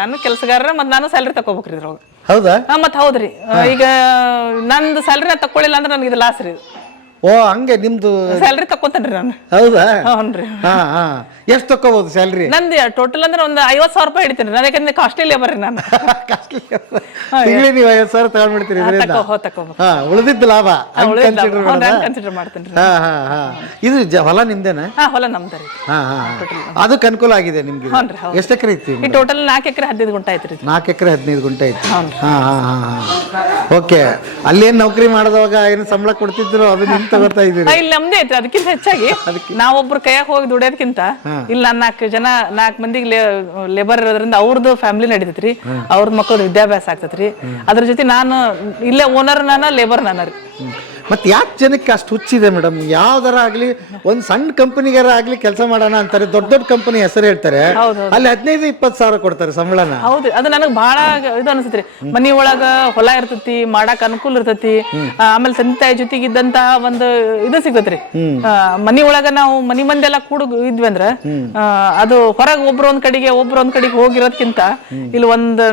ನಾನು ಕೆಲಸಗಾರ. ಮತ್ತೆ ನಾನು ಸ್ಯಾಲ್ರಿ ತಗೋಬೇಕ್ರಿ ಇದ್ರೊಳಗ. ಹೌದಾ? ಮತ್ ಹೌದ್ರಿ. ಈಗ ನಂದು ಸ್ಯಾಲ್ರಿ ತಕೊಳ್ಳಿಲ್ಲ ಅಂದ್ರೆ ನನಗೆ ಇದು ಲಾಸ್ ರೀ. ಓ, ಹಂಗೆ ನಿಮ್ದು ಸ್ಯಾಲ್ರಿ ತಕ್ಕೊಂತೇನ್ರಿ ನಾನು. ಹೌದಾ? ಹ್ಞೂನ್ರಿ. ಎಷ್ಟು ತಕೋಬಹುದು ಸ್ಯಾಲ್ರಿ? ನಂದು ಟೋಟಲ್ ಅಂದ್ರೆ ಒಂದು 50,000 ರೂಪಾಯಿ ಹಿಡಿತೀನಿ ನಾನು. ಯಾಕಂದ್ರೆ ಕಾಸ್ಟ್ಲಿ ಲೇಬರ್ ರೀ ನಾನು. ತಿಂಗಳಿಗೆ ನೀವು 50,000 ತಗೊಂಡ್ಬಿಡ್ತೀರಿ ಇದರಿಂದ? ಉಳಿದಿದ್ದು ಲಾಭ ಕನ್ಸಿಡರ್ ಮಾಡ್ತೇನೆ. ಇದು ಹೊಲ ನಿಮ್ದೇನಾ? ಹೊಲ ನಮ್ದು ರೀ. ಅದಕ್ಕೆ ಅನುಕೂಲ ಆಗಿದೆ ನಿಮ್ಗೆ. ಎಷ್ಟು ಎಕರೆ ಐತಿ? ಈ ಟೋಟಲ್ 4 ಎಕರೆ 15 ಗುಂಟೆ ಐತ್ರಿ. 4 ಎಕರೆ 15 ಗುಂಟೆ ಐತಿ. ಓಕೆ. ಅಲ್ಲೇನ್ ನೌಕರಿ ಮಾಡಿದವಾಗ ಏನು ಸಂಬಳ ಕೊಡ್ತಿದ್ರು ಅದು ನಿಮ್ ತಗೋತಾ ಇದೀರಿ? ಇಲ್ಲಿ ನಮ್ದೇ ಐತ್ರಿ. ಅದಕ್ಕಿಂತ ಹೆಚ್ಚಾಗಿ ನಾವೊಬ್ರು ಕೈಯಾಗ ಹೋಗಿ ದುಡಿಯೋದಕ್ಕಿಂತ ಇಲ್ಲ 4 ಮಂದಿಗೆ ಲೇಬರ್ ಇರೋದ್ರಿಂದ ಅವ್ರದ್ದು ಫ್ಯಾಮಿಲಿ ನಡೀತೈತ್ರಿ. ಅವ್ರ ಮಕ್ಕಳದ್ದು ವಿದ್ಯಾಭ್ಯಾಸ ಆಗ್ತೈತ್ರಿ. ಅದ್ರ ಜೊತೆ ನಾನು ಇಲ್ಲೇ ಓನರ್, ನಾನು ಲೇಬರ್ ನಾನು ರೀ. ಮತ್ತೆ ಯಾಕೆ ಜನಕ್ಕೆ ಅಷ್ಟು ಹುಚ್ಚಿದೆ ಮೇಡಮ್? ಯಾವ್ದಾರ ಆಗ್ಲಿ ಒಂದ್ ಸಣ್ಣ ಕಂಪನಿಗಾರ ಆಗ್ಲಿ ಕೆಲಸ ಮಾಡೋಣ ಅಂತಾರೆ, ದೊಡ್ಡ ದೊಡ್ಡ ಕಂಪನಿ ಹೆಸರು ಹೇಳ್ತಾರೆ, ಅಲ್ಲಿ 15-20 ಸಾವಿರ ಕೊಡ್ತಾರೆ ಸಂಬಳನ. ಹೌದು, ಅದು ನನಗ್ ಬಹಳ ಇದು ಅನ್ಸತ್ರಿ. ಮನಿ ಒಳಗ ಹೊಲ ಇರ್ತೈತಿ, ಮಾಡಾಕ ಅನುಕೂಲ ಇರ್ತೈತಿ, ಆಮೇಲೆ ತಂದೆ ತಾಯಿ ಜೊತೆಗಿದ್ದಂತ ಒಂದು ಇದು ಸಿಗ್ತೈತ್ರಿ. ಮನಿ ಒಳಗ ನಾವು ಮನಿ ಮಂದಿ ಎಲ್ಲ ಕೂಡ್ ಇದ್ವಿ ಅಂದ್ರ ಅದು ಹೊರಗೆ ಒಬ್ರು ಒಂದ್ ಕಡೆಗೆ ಹೋಗಿರೋದ್ಕಿಂತ ಇಲ್ಲಿ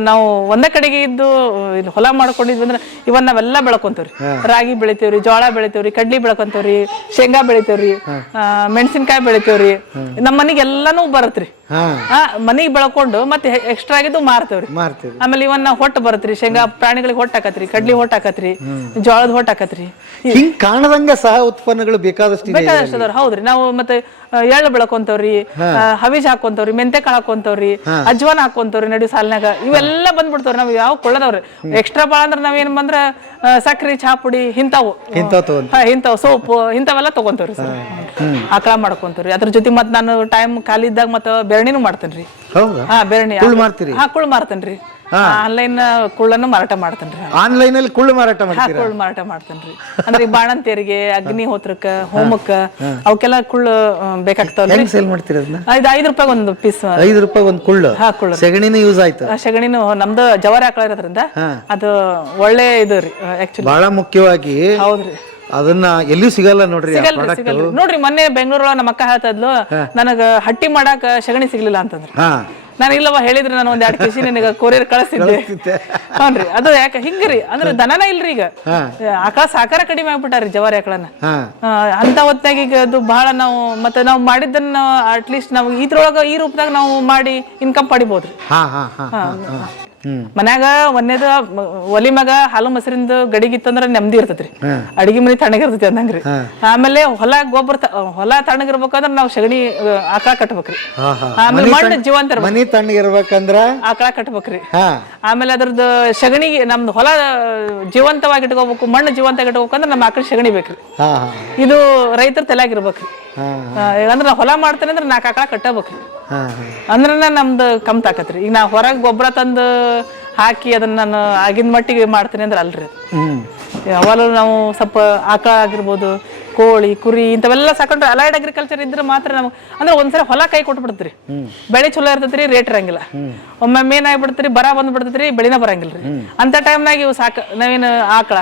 ನಾವು ಒಂದೇ ಕಡೆಗೆ ಇದ್ದು ಇಲ್ಲಿ ಹೊಲ ಮಾಡ್ಕೊಂಡಿದ್ವಿ ಅಂದ್ರೆ ಇವನ್ ನಾವೆಲ್ಲ ಬೆಳ್ಕೊಂತವ್ರಿ. ರಾಗಿ ಬೆಳಿತೇವ್ರಿ, ಜೋಳ ಬೆಳಿತೇವ್ರಿ, ಕಡ್ಲಿ ಬೆಳ್ಕೊಂತೇವ್ರಿ, ಶೇಂಗಾ ಬೆಳಿತೇವ್ರಿ, ಮೆಣಸಿನ್ಕಾಯಿ ಬೆಳಿತೇವ್ರಿ. ನಮ್ಮ ಮನಿಗೆ ಎಲ್ಲಾನು ಬರತ್ರಿ. ಮನಿಗ್ ಬೆಳ್ಕೊಂಡು ಮತ್ತೆ ಎಕ್ಸ್ಟ್ರಾ ಆಗಿದ್ದು ಮಾರ್ತೇವ್ರಿ. ಆಮೇಲೆ ಇವನ್ನ ಹೊಟ್ಟು ಬರತ್ರಿ, ಶೇಂಗಾ ಪ್ರಾಣಿಗಳಿಗೆ ಹೊಟ್ಟ ಹಾಕತ್ರಿ, ಕಡ್ಲಿ ಹೊಟ್ಟ ಹಾಕತ್ರಿ, ಜೋಳದ ಹೊಟ್ಟ ಹಾಕತ್ರಿ. ಹಿಂಗ್ ಕಾಣದಂಗ ಸಹ ಉತ್ಪನ್ನಗಳು ಬೇಕಾದಷ್ಟು. ಹೌದ್ರಿ, ನಾವು ಮತ್ತೆ ಎಳ್ಳು ಬೆಳ್ಕೊಂತವ್ರಿ, ಹವೀಜ್ ಹಾಕೊಂತವ್ರಿ, ಮೆಂತೆ ಕಾಳು ಹಾಕೊಂತವ್ರಿ, ಅಜ್ವಾನ್ ಹಾಕೊಂತವ್ರಿ ನಡಿ ಸಾಲಿನಾಗ. ಇವೆಲ್ಲ ಬಂದ್ಬಿಡ್ತಾವ್ರಿ. ನಾವ್ ಯಾವ ಕೊಳ್ಳದವ್ರಿ ಎಕ್ಸ್ಟ್ರಾ ಬಾಳ ಅಂದ್ರ ನಾವ್ ಏನ್ ಬಂದ್ರ ಸಕ್ರಿ, ಚಾ ಪುಡಿ ಇಂಥವು ಸೋಪು ಇಂಥವೆಲ್ಲ ತಗೊಂತವ್ರಿ ಸರ್. ಆಕಳ ಮಾಡ್ಕೊಂತವ್ರಿ. ಅದ್ರ ಜೊತೆ ಮತ್ ನಾನು ಟೈಮ್ ಖಾಲಿ ಇದ್ದಾಗ ಮತ್ತ ಬೆರಣಿನೂ ಮಾಡ್ತೇನ್ರಿ. ಬೆರಣಿ ಕುಳ್ ಮಾರ್ತೇನ್ರಿ. ಆನ್ಲೈನ್ ಕುಳ್ಳನ್ನು ಮಾರಾಟ ಮಾಡ್ತೇನ್ರಿ. ಆನ್ಲೈನ್ ಅಲ್ಲಿ ಕುಳ್ಳು ಮಾರಾಟ ಮಾಡ್ತೇನ್ರಿ. ಅಂದ್ರೆ ಈ ಬಾಣಂತಿಯರಿಗೆ, ಅಗ್ನಿಹೋತ್ರಕ್ಕ, ಹೋಮಕ್ಕ ಅವಕ್ಕೆಲ್ಲ ಕುಳ್ಳು ಬೇಕಾಗ್ತಾವ್ರಿ. ಸೇಲ್ ಮಾಡ್ತೀರ? 5 ರೂಪಾಯಿ ಒಂದು ಪೀಸ್. 5 ರೂಪಾಯಿ ಒಂದು ಕುಳ್ಳು. ಸೆಗಣಿನೂ ಯೂಸ್ ಆಯ್ತು. ಸೆಗಣಿನೂ ನಮ್ದು ಜವಾರಿ ಆಕಳ ಇರೋದ್ರಿಂದ ಅದು ಒಳ್ಳೆ ಇದು ರೀ. ಆಕ್ಚುಲಿ ಬಹಳ ಮುಖ್ಯವಾಗಿ ಹೌದ್ರಿ, ಅದನ್ನ ಎಲ್ಲಿಯೂ ಸಿಗಲ್ಲ ನೋಡ್ರಿ. ನೋಡ್ರಿ ಮೊನ್ನೆ ಬೆಂಗಳೂರೊಳಗ ನಮ್ಮ ಅಕ್ಕ ಹೇಳ್ತದ್ಲು, ನನಗ ಹಟ್ಟಿ ಮಾಡಾಕ ಸೆಗಣಿ ಸಿಗ್ಲಿಲ್ಲ ಅಂತಂದ್ರ. ನಾನು ಇಲ್ಲವ ಹೇಳಿದ್ರೆ ನಾನು 1-2 ಕೆಜಿ ನಿನಗ ಕೊರಿಯರ್ ಕಳಿಸ್ತಿದ್ದೆ. ಹೌನ್ರಿ, ಅದು ಯಾಕೆ ಹಿಂಗ್ರಿ ಅಂದ್ರೆ ದನನ ಇಲ್ರಿ. ಈಗ ಆಕಳ ಸಾಕಾರ ಕಡಿಮೆ ಆಗ್ಬಿಟ್ಟಾರಿ, ಜವಾರಿ ಆಕಳನ. ಅಂತ ಹೊತ್ನಾಗ ಈಗ ಅದು ಬಹಳ ನಾವು ಮತ್ತೆ ನಾವು ಮಾಡಿದ್ದನ್ನ ಅಟ್ಲೀಸ್ಟ್ ನಾವು ಇದ್ರೊಳಗ ಈ ರೂಪದಾಗ ನಾವು ಮಾಡಿ ಇನ್ಕಮ್ ಪಡಿಬೋದ್ರಿ. ಮನ್ಯಾಗ ಒಂದೇದು ಒಲಿ ಮ್ಯಾಗ ಹಾಲು ಮೊಸರಿಂದ ಗಡಿಗಿತ್ತಂದ್ರ ನೆಮ್ಮದಿ ಇರ್ತೈತ್ರಿ. ಅಡಿಗೆ ಮನಿ ತಣ್ಣಗಿರ್ತೈತಿ ಅಂದಂಗ್ರಿ. ಆಮೇಲೆ ಹೊಲ ತಣ್ಣಗಿರ್ಬೇಕಂದ್ರ ನಾವ್ ಸಗಣಿ ಆಕಳ ಕಟ್ಬೇಕ್ರಿ. ಆಮೇಲೆ ಮಣ್ಣು ಜೀವಂತ ಮನಿ ತಣ್ಣಗಿರ್ಬೇಕಂದ್ರ ಆಕಳ ಕಟ್ಬೇಕ್ರಿ. ಆಮೇಲೆ ಅದ್ರದ್ದು ಸಗಣಿ ನಮ್ದು ಹೊಲ ಜೀವಂತವಾಗಿ ಇಟ್ಕೋಬೇಕು, ಮಣ್ಣು ಜೀವಂತವಾಗಿ ಇಟ್ಕೋಬೇಕಂದ್ರ ನಮ್ ಆಕಳ ಸಗಣಿ ಬೇಕ್ರಿ. ಇದು ರೈತರ ತಲೆಯಾಗಿರ್ಬೇಕ್ರಿ. ಅಂದ್ರ ಹೊಲ ಮಾಡ್ತೇನೆ ಅಂದ್ರ 4 ಆಕಳ ಕಟ್ಟಬೇಕ್ರಿ. ಅಂದ್ರ ನಮ್ದು ಕಮ್ತಾಕತ್ರಿ. ಈಗ ನಾ ಹೊರಗ್ ಗೊಬ್ಬರ ತಂದು ಹಾಕಿ ಅದನ್ನ ನಾನು ಆಗಿನ ಮಟ್ಟಿಗೆ ಮಾಡ್ತೇನೆ ಅಂದ್ರೆ ಅಲ್ರಿ. ಯಾವಾಗಲೂ ನಾವು ಸ್ವಲ್ಪ ಆಕಳ ಆಗಿರ್ಬೋದು, ಕೋಳಿ, ಕುರಿ ಇಂಥವೆಲ್ಲ ಸಾಕೊಂಡ್ರೆ ಅಲೈಡ್ ಅಗ್ರಿಕಲ್ಚರ್ ಇದ್ರೆ ಮಾತ್ರ ನಮ್ಗೆ ಅಂದ್ರೆ ಒಂದ್ಸರಿ ಹೊಲ ಕೈ ಕೊಟ್ಬಿಡ್ತೀರಿ. ಬೆಳೆ ಚಲೋ ಇರ್ತೈತ್ರಿ, ರೇಟ್ ಇರಂಗಿಲ್ಲ. ಒಮ್ಮೆ ಏನಾಗ್ಬಿಡ್ತೀರಿ, ಬರ ಬಂದ್ಬಿಡ್ತೈತ್ರಿ, ಬೆಳಿನ ಬರಂಗಿಲ್ರಿ. ಅಂತ ಟೈಮ್ನಾಗ ಇವು ನಾವೇನು ಆಕಳ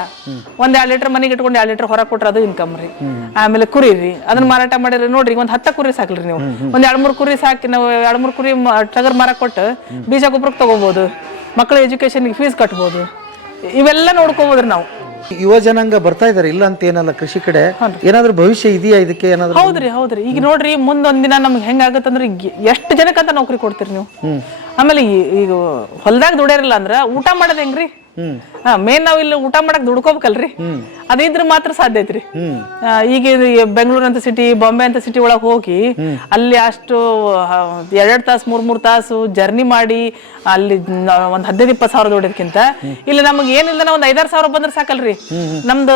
1-2 ಲೀಟರ್ ಮನೆಗೆ ಇಟ್ಕೊಂಡು 2 ಲೀಟರ್ ಹೊರಗೆ ಕೊಟ್ರೆ ಅದು ಇನ್ಕಮ್ ರೀ. ಆಮೇಲೆ ಕುರಿ ರೀ, ಅದನ್ನ ಮಾರಾಟ ಮಾಡಿರಿ. ನೋಡ್ರಿ, ಒಂದ್ 10 ಕುರಿ ಸಾಕ್ರಿ ನೀವು. 1-2-3 ಕುರಿ ಸಾಕಿ ನಾವು 2-3 ಕುರಿ ಟಗರ್ ಮಾರ ಕೊಟ್ಟು ಬೀಜ ಗೊಬ್ಬರಕ್ಕೆ ತಗೋಬಹುದು, ಮಕ್ಕಳ ಎಜುಕೇಶನ್ಗೆ ಫೀಸ್ ಕಟ್ಬೋದು, ಇವೆಲ್ಲ ನೋಡ್ಕೋಬೋದ್ರಿ ನಾವು. ಯುವ ಜನಾಂಗ ಬರ್ತಾ ಇದಾರೆ, ಇಲ್ಲ ಅಂತ ಏನಲ್ಲ. ಕೃಷಿ ಕಡೆ ಏನಾದ್ರೂ ಭವಿಷ್ಯ ಇದೆಯಾ ಇದಕ್ಕೆ ಏನಾದ್ರು? ಹೌದ್ರಿ. ಈಗ ನೋಡ್ರಿ, ಮುಂದೊಂದಿನ ನಮ್ಗೆ ಹೆಂಗಾಗತ್ತಂದ್ರೆ ಎಷ್ಟು ಜನಕ್ಕಂತ ನೌಕರಿ ಕೊಡ್ತೀರಿ ನೀವು? ಆಮೇಲೆ ಈಗ ಹೊಲ್ದಾಗ ದುಡಿಯರಿಲ್ಲ ಅಂದ್ರ ಊಟ ಮಾಡೋದ್ ಹೆಂಗ್ರಿ? ಮೇನ್ ನಾವ್ ಇಲ್ಲಿ ಊಟ ಮಾಡಕ್ ದುಡ್ಕೋಬೇಕಲ್ರಿ. ಅದಿದ್ರೆ ಮಾತ್ರ ಸಾಧ್ಯ ಐತ್ರಿ. ಈಗ ಬೆಂಗಳೂರು ಅಂತ ಸಿಟಿ, ಬಾಂಬೆ ಅಂತ ಸಿಟಿ ಒಳಗ್ ಹೋಗಿ ಅಲ್ಲಿ ಅಷ್ಟು 2 ತಾಸು 3 ತಾಸು ಜರ್ನಿ ಮಾಡಿ ಅಲ್ಲಿ ಒಂದ್ 15-20 ಸಾವಿರ ದುಡಿಯೋದಕ್ಕಿಂತ ಇಲ್ಲಿ ನಮ್ಗೆ ಏನಿಲ್ಲ ಒಂದ್ 5-6 ಸಾವಿರ ಬಂದ್ರೆ ಸಾಕಲ್ರಿ. ನಮ್ದು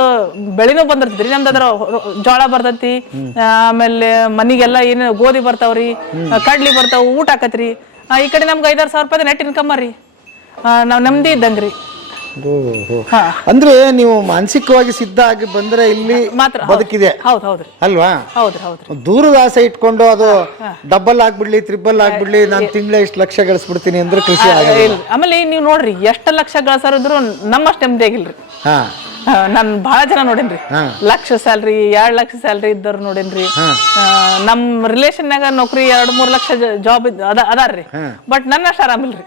ಬೆಳೆನೂ ಬಂದಿರ್ತೈತ್ರಿ, ನಮ್ದು ಅದ್ರ ಜೋಳ ಬರ್ತೈತಿ, ಆಮೇಲೆ ಮನಿಗೆಲ್ಲ ಏನು ಗೋಧಿ ಬರ್ತಾವ್ರಿ, ಕಡ್ಲಿ ಬರ್ತಾವ, ಊಟ ಆಕತ್ರಿ. ಈ ಕಡೆ ನಮ್ಗೆ 5-6 ಸಾವಿರ ರೂಪಾಯಿ ನೆಟ್ ಇನ್ಕಮ್ ರೀ. ನಾವ್ ನೆಮ್ಮದಿ ಇದ್ದಂಗ್ರಿ. ಅಂದ್ರೆ ನೀವು ಮಾನಸಿಕವಾಗಿ ಸಿದ್ಧ ಆಗಿ ಬಂದ್ರೆ ಇಲ್ಲಿ ಮಾತ್ರ ಬದುಕಿದೆ. ಹೌದ್ರಿ ಅಲ್ವಾ? ದೂರದ ಆಸೆ ಇಟ್ಕೊಂಡು ಅದು ಡಬಲ್ ಆಗ್ಬಿಡ್ಲಿ, ತ್ರಿಬಲ್ ಆಗ್ಬಿಡ್ಲಿ, ನಾನು ತಿಂಗಳ ಇಷ್ಟು ಲಕ್ಷ ಗಳಿಸ್ಬಿಡ್ತೀನಿ ಅಂದ್ರೆ ಕೃಷಿ ಆಗಲ್ಲ. ಆಮೇಲೆ ನೀವು ನೋಡ್ರಿ, ಎಷ್ಟು ಲಕ್ಷ ಗಳಿಸೋರಿದ್ರು ನಮ್ಮಷ್ಟು ನೆಮ್ಮದಿ ಆಗಿಲ್ರಿ. ನಾನ್ ಬಹಳ ಜನ ನೋಡೇನ್ರಿ, 1 ಲಕ್ಷ ಸ್ಯಾಲ್ರಿ 2 ಲಕ್ಷ ಸ್ಯಾಲ್ರಿ ಇದ್ದವ್ರು ನೋಡೇನ್ರಿ. ನಮ್ ರಿಲೇಷನ್ನಾಗ ನೌಕರಿ 2-3 ಲಕ್ಷ ಜಾಬ್ ಅದಾರ್ರಿ. ಬಟ್ ನನ್ನ ಅಷ್ಟು ಆರಾಮಿಲ್ರಿ.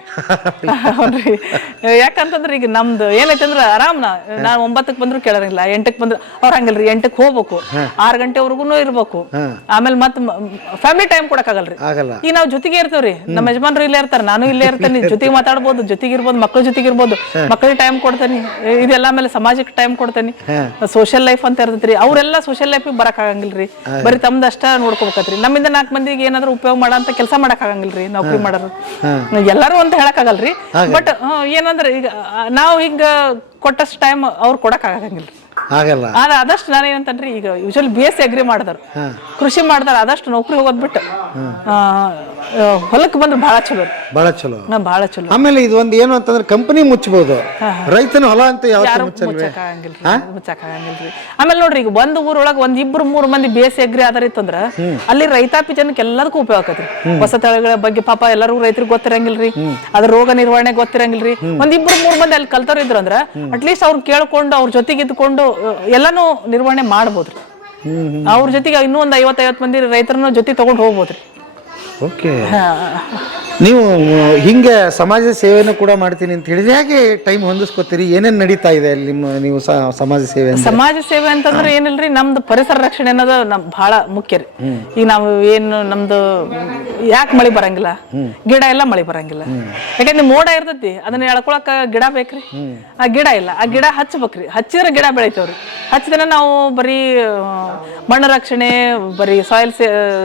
ಯಾಕಂತಂದ್ರೆ ಈಗ ನಮ್ದು ಏನೈತೆ ಅಂದ್ರ ಆರಾಮ್ ನಾನ್ 9ಕ್ಕೆ ಬಂದ್ರು ಕೇಳೋರಿಲ್ಲ, 8ಕ್ಕೆ ಬಂದ್ರು ಅವ್ರ ಹಂಗಿಲ್ರಿ. 8ಕ್ಕೆ ಹೋಗ್ಬೇಕು, 6 ಗಂಟೆವರೆಗೂ ಇರ್ಬೇಕು. ಆಮೇಲೆ ಮತ್ ಫ್ಯಾಮಿಲಿ ಟೈಮ್ ಕೊಡಕ್ ಆಗಲ್ರಿ. ಈಗ ನಾವ್ ಜೊತೆಗೆ ಇರ್ತೇವ್ರಿ, ನಮ್ಮ ಯಜಮಾನ್ರು ಇಲ್ಲೇ ಇರ್ತಾರ, ನಾನು ಇಲ್ಲೇ ಇರ್ತೇನೆ, ಜೊತೆಗೆ ಮಾತಾಡ್ಬೋದು, ಜೊತೆಗೆ ಇರ್ಬೋದು, ಮಕ್ಳ ಜೊತೆಗೆ ಇರ್ಬೋದು, ಮಕ್ಕಳಿಗೆ ಟೈಮ್ ಕೊಡ್ತೇನೆ. ಇದೆಲ್ಲ ಆಮೇಲೆ ಸಮಾಜಕ್ಕೆ ಟೈಮ್ ಕೊಡ್ತೇನೆ. ಸೋಷಿಯಲ್ ಲೈಫ್ ಅಂತ ಇರ್ತೈತ್ರಿ. ಅವ್ರೆಲ್ಲ ಸೋಷಿಯಲ್ ಲೈಫ್ ಬರಕ್ ಆಗಂಗಿಲ್ರಿ, ಬರೀ ತಮ್ದಷ್ಟ ನೋಡ್ಕೋಬೇಕತ್ರಿ. ನಮ್ಮಿಂದ 4 ಮಂದಿಗೆ ಏನಾದ್ರು ಉಪಯೋಗ ಮಾಡಂತ ಕೆಲಸ ಮಾಡಕ್ ಆಗಂಗಿಲ್ರಿ ನೌಕರಿ ಮಾಡೋರು. ಎಲ್ಲಾರು ಅಂತ ಹೇಳಕ್ ಆಗಲ್ರಿ. ಬಟ್ ಏನಂದ್ರೆ ಈಗ ನಾವ್ ಹಿಂಗ ಕೊಟ್ಟಷ್ಟು ಟೈಮ್ ಅವ್ರು ಕೊಡಕ್ ಆಗಂಗಿಲ್ರಿ. ಆದ್ರೆ ಆದಷ್ಟು ನಾನೇನಂತನ್ರಿ, ಈಗ ಯೂಶಲಿ BSc ಅಗ್ರಿ ಮಾಡಿದಾರ, ಕೃಷಿ ಮಾಡಿದಾರ, ಆದಷ್ಟು ನೌಕರಿ ಹೋಗೋದ್ ಬಿಟ್ಟು ಹೊಲಕ್ಕೆ ಬಂದ್ರೆ ಬಹಳ ಚಲೋ ರೀ. ಬಹಳ ಚಲೋ. ಬಹಳ ಚಲೋ. ಆಮೇಲೆ ಇದು ಒಂದು ಏನು ಅಂತಂದ್ರೆ ಕಂಪನಿ ಮುಚ್ಚಬಹುದು, ರೈತನ ಹೊಲ ಅಂತ ಯಾವತ್ತೂ ಮುಚ್ಚಲ್ವೇ? ಮುಚ್ಚಕ್ಕಾಗಂಗಿಲ್ರಿ. ಆಮೇಲೆ ನೋಡ್ರಿ, ಈಗ ಒಂದು ಊರೊಳಗೆ ಒಂದ್ ಇಬ್ರು 3 ಮಂದಿ ಬೇಸಿ ಅಗ್ರಿ ಆಧಾರಿತ ಅಂದ್ರ ಅಲ್ಲಿ ರೈತಾಪಿ ಜನಕ್ಕೆ ಎಲ್ಲದಕ್ಕೂ ಉಪಯೋಗ ಆಕತ್ರಿ. ಹೊಸ ತಳಿಗಳ ಬಗ್ಗೆ ಪಾಪ ಎಲ್ಲರಿಗೂ ರೈತರಿಗೆ ಗೊತ್ತಿರಂಗಿಲ್ರಿ, ಅದ್ರ ರೋಗ ನಿರ್ವಹಣೆ ಗೊತ್ತಿರಂಗಿಲ್ರಿ. ಒಂದ್ 2-3 ಮಂದಿ ಅಲ್ಲಿ ಕಲ್ತವ್ರು ಇದ್ರು ಅಂದ್ರ ಅಟ್ಲೀಸ್ಟ್ ಅವ್ರು ಕೇಳ್ಕೊಂಡು ಅವ್ರ ಜೊತೆಗೆ ಇದ್ಕೊಂಡು ಎಲ್ಲಾನು ನಿರ್ವಹಣೆ ಮಾಡ್ಬೋದ್ರಿ. ಅವ್ರ ಜೊತೆಗೆ ಇನ್ನೂ ಒಂದ್ 50 ಮಂದಿ ರೈತರನ್ನ ಜೊತೆ ತಗೊಂಡ್ ಹೋಗ್ಬೋದ್ರಿ. ಓಕೆ. ನೀವು ಹಿಂಗೆ ಸಮಾಜ ಸೇವೆನೂ ಕೂಡ ಮಾಡ್ತೀನಿ ಅಂತ ಹೇಳಿದ್ರೆ ಹೇಗೆ ಟೈಮ್ ಹೊಂದಿಸ್ಕೊತೀರಿ? ಏನೇನು ನಡೀತಾ ಇದೆ ಅಲ್ಲಿ ನೀವು ಸಮಾಜ ಸೇವೆ? ಸಮಾಜ ಸೇವೆ ಅಂತಂದ್ರೆ ಏನಿಲ್ರಿ, ನಮ್ದು ಪರಿಸರ ರಕ್ಷಣೆ ಅನ್ನೋದು ಬಹಳ ಮುಖ್ಯ ರೀ. ಈಗ ನಾವು ಏನು ನಮ್ದು ಯಾಕೆ ಮಳಿ ಬರಂಗಿಲ್ಲ, ಗಿಡ ಎಲ್ಲ ಮಳಿ ಬರಂಗಿಲ್ಲ. ಯಾಕಂದ್ರೆ ಮೋಡ ಇರ್ತೈತಿ, ಅದನ್ನ ಎಳ್ಕೊಳಕ ಗಿಡ ಬೇಕ್ರಿ. ಆ ಗಿಡ ಇಲ್ಲ, ಆ ಗಿಡ ಹಚ್ಬೇಕ್ರಿ. ಹಚ್ಚಿದ್ರೆ ಗಿಡ ಬೆಳಿತೇವ್ರಿ. ಹಚ್ಚಿದ್ರೆ ನಾವು ಬರೀ ಮಣ್ಣು ರಕ್ಷಣೆ, ಬರೀ ಸಾಯಿಲ್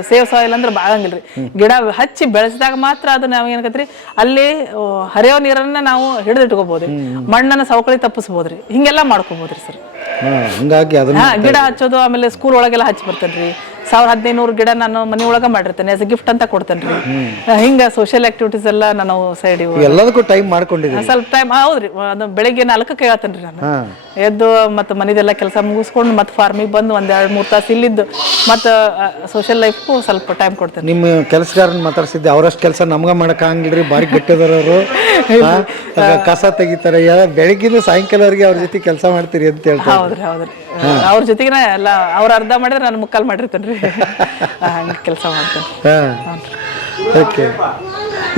ಸೇವ್ ಸಾಯಿಲ್ ಅಂದ್ರೆ ಬಾಳಂಗಿಲ್ರಿ. ಗಿಡ ಹಚ್ಚಿ ಬೆಳೆಸಿದಾಗ ಮಾತ್ರ ಅದು ನಾವ್ ಏನಾಗತ್ರಿ, ಅಲ್ಲಿ ಹರಿಯೋ ನೀರನ್ನ ನಾವು ಹಿಡಿದಿಟ್ಕೋಬಹುದ್ರಿ, ಮಣ್ಣನ್ನ ಸವಕಳಿ ತಪ್ಪಿಸ್ಬೋದ್ರಿ, ಹಿಂಗೆಲ್ಲಾ ಮಾಡ್ಕೋಬಹುದ್ರಿ ಸರ್. ಹಂಗಾಗಿ ಗಿಡ ಹಚ್ಚೋದು, ಆಮೇಲೆ ಸ್ಕೂಲ್ ಒಳಗೆಲ್ಲ ಹಚ್ಚಿ ಬರ್ತೇನ್ರಿ. 1500 ಗಿಡ ನಾನು ಮನೆ ಒಳಗ ಮಾಡಿರ್ತೇನೆ, ಆಸ್ ಎ ಗಿಫ್ಟ್ ಅಂತ ಕೊಡ್ತೇನ್ರಿ. ಹಿಂಗ ಸೋಷಿಯಲ್ ಆಕ್ಟಿವಿಟೀಸ್ ಎಲ್ಲ ನಾನು ಸೈಡ್ ಎಲ್ಲದಕ್ಕೂ ಟೈಮ್ ಮಾಡ್ಕೊಂಡಿದ್ದೀನಿ. ಸ್ವಲ್ಪ ಟೈಮ್ ಹೌದ್ರಿ. ಅದು ಬೆಳಿಗ್ಗೆ 4ಕ್ಕೆ ಹೇಳ್ತೇನ್ರಿ ನಾನು. ಎದ್ದು ಮತ್ತೆ ಮನೆದೆಲ್ಲ ಕೆಲಸ ಮುಗಿಸ್ಕೊಂಡು ಮತ್ತೆ ಫಾರ್ಮಿಗೆ ಬಂದು 1-2-3 ತಾಸು ಇಲ್ಲಿದ್ದು ಮತ್ತೆ ಸೋಷಿಯಲ್ ಲೈಫ್ಗೂ ಸ್ವಲ್ಪ ಟೈಮ್ ಕೊಡ್ತೇನೆ. ನಿಮ್ಮ ಕೆಲಸಗಾರನ್ನ ಮಾತಾಡ್ಸಿದ್ದೆ, ಅವರಷ್ಟು ಕೆಲಸ ನಮ್ಗ ಮಾಡಕ್ ಆಗಂಗಿಲ್ರಿ, ಬಾರಿ ಗಟ್ಟಿದಾರವರು. ಕಸ ತೆಗಿತಾರೆ, ಬೆಳಗ್ಗಿನ ಸಾಯಂಕಾಲವರೆಗೆ ಅವ್ರ ಜೊತೆ ಕೆಲಸ ಮಾಡ್ತೀರಿ ಅಂತ ಹೇಳ್ತಾರೆ. ಹೌದ್ರಿ ಹೌದ್ರಿ. ಅವ್ರ ಜೊತೆಗಿನ ಎಲ್ಲ ಅವ್ರ ಅರ್ಧ ಮಾಡಿದ್ರೆ ನಾನು ಮುಕ್ಕಾಲ್ ಮಾಡಿರ್ತೇನ್ರಿ. ಹಂಗ ಕೆಲಸ ಮಾಡ್ತೇನೆ. ಓಕೆ.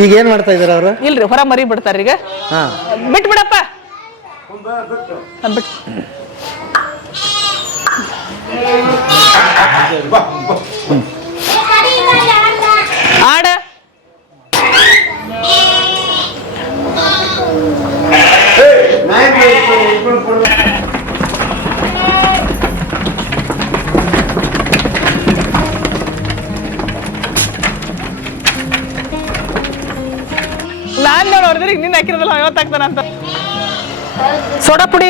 ಈಗ ಏನ್ ಮಾಡ್ತಾ ಇದಾರೆ ಅವ್ರು? ಇಲ್ರಿ, ಹೊರ ಮರಿ ಬಿಡ್ತಾರ ಈಗ. ಬಿಟ್ಬಿಡಪ್ಪ. ಆಡ ನಾನ್ ನೋಡಿದ್ರೆ ಈಗ ನಿನ್ನ ಹಾಕಿರೋದಲ್ಲ 50 ಆಗ್ತಾನ ಅಂತ. ಸೋಡಾ ಪುಡಿ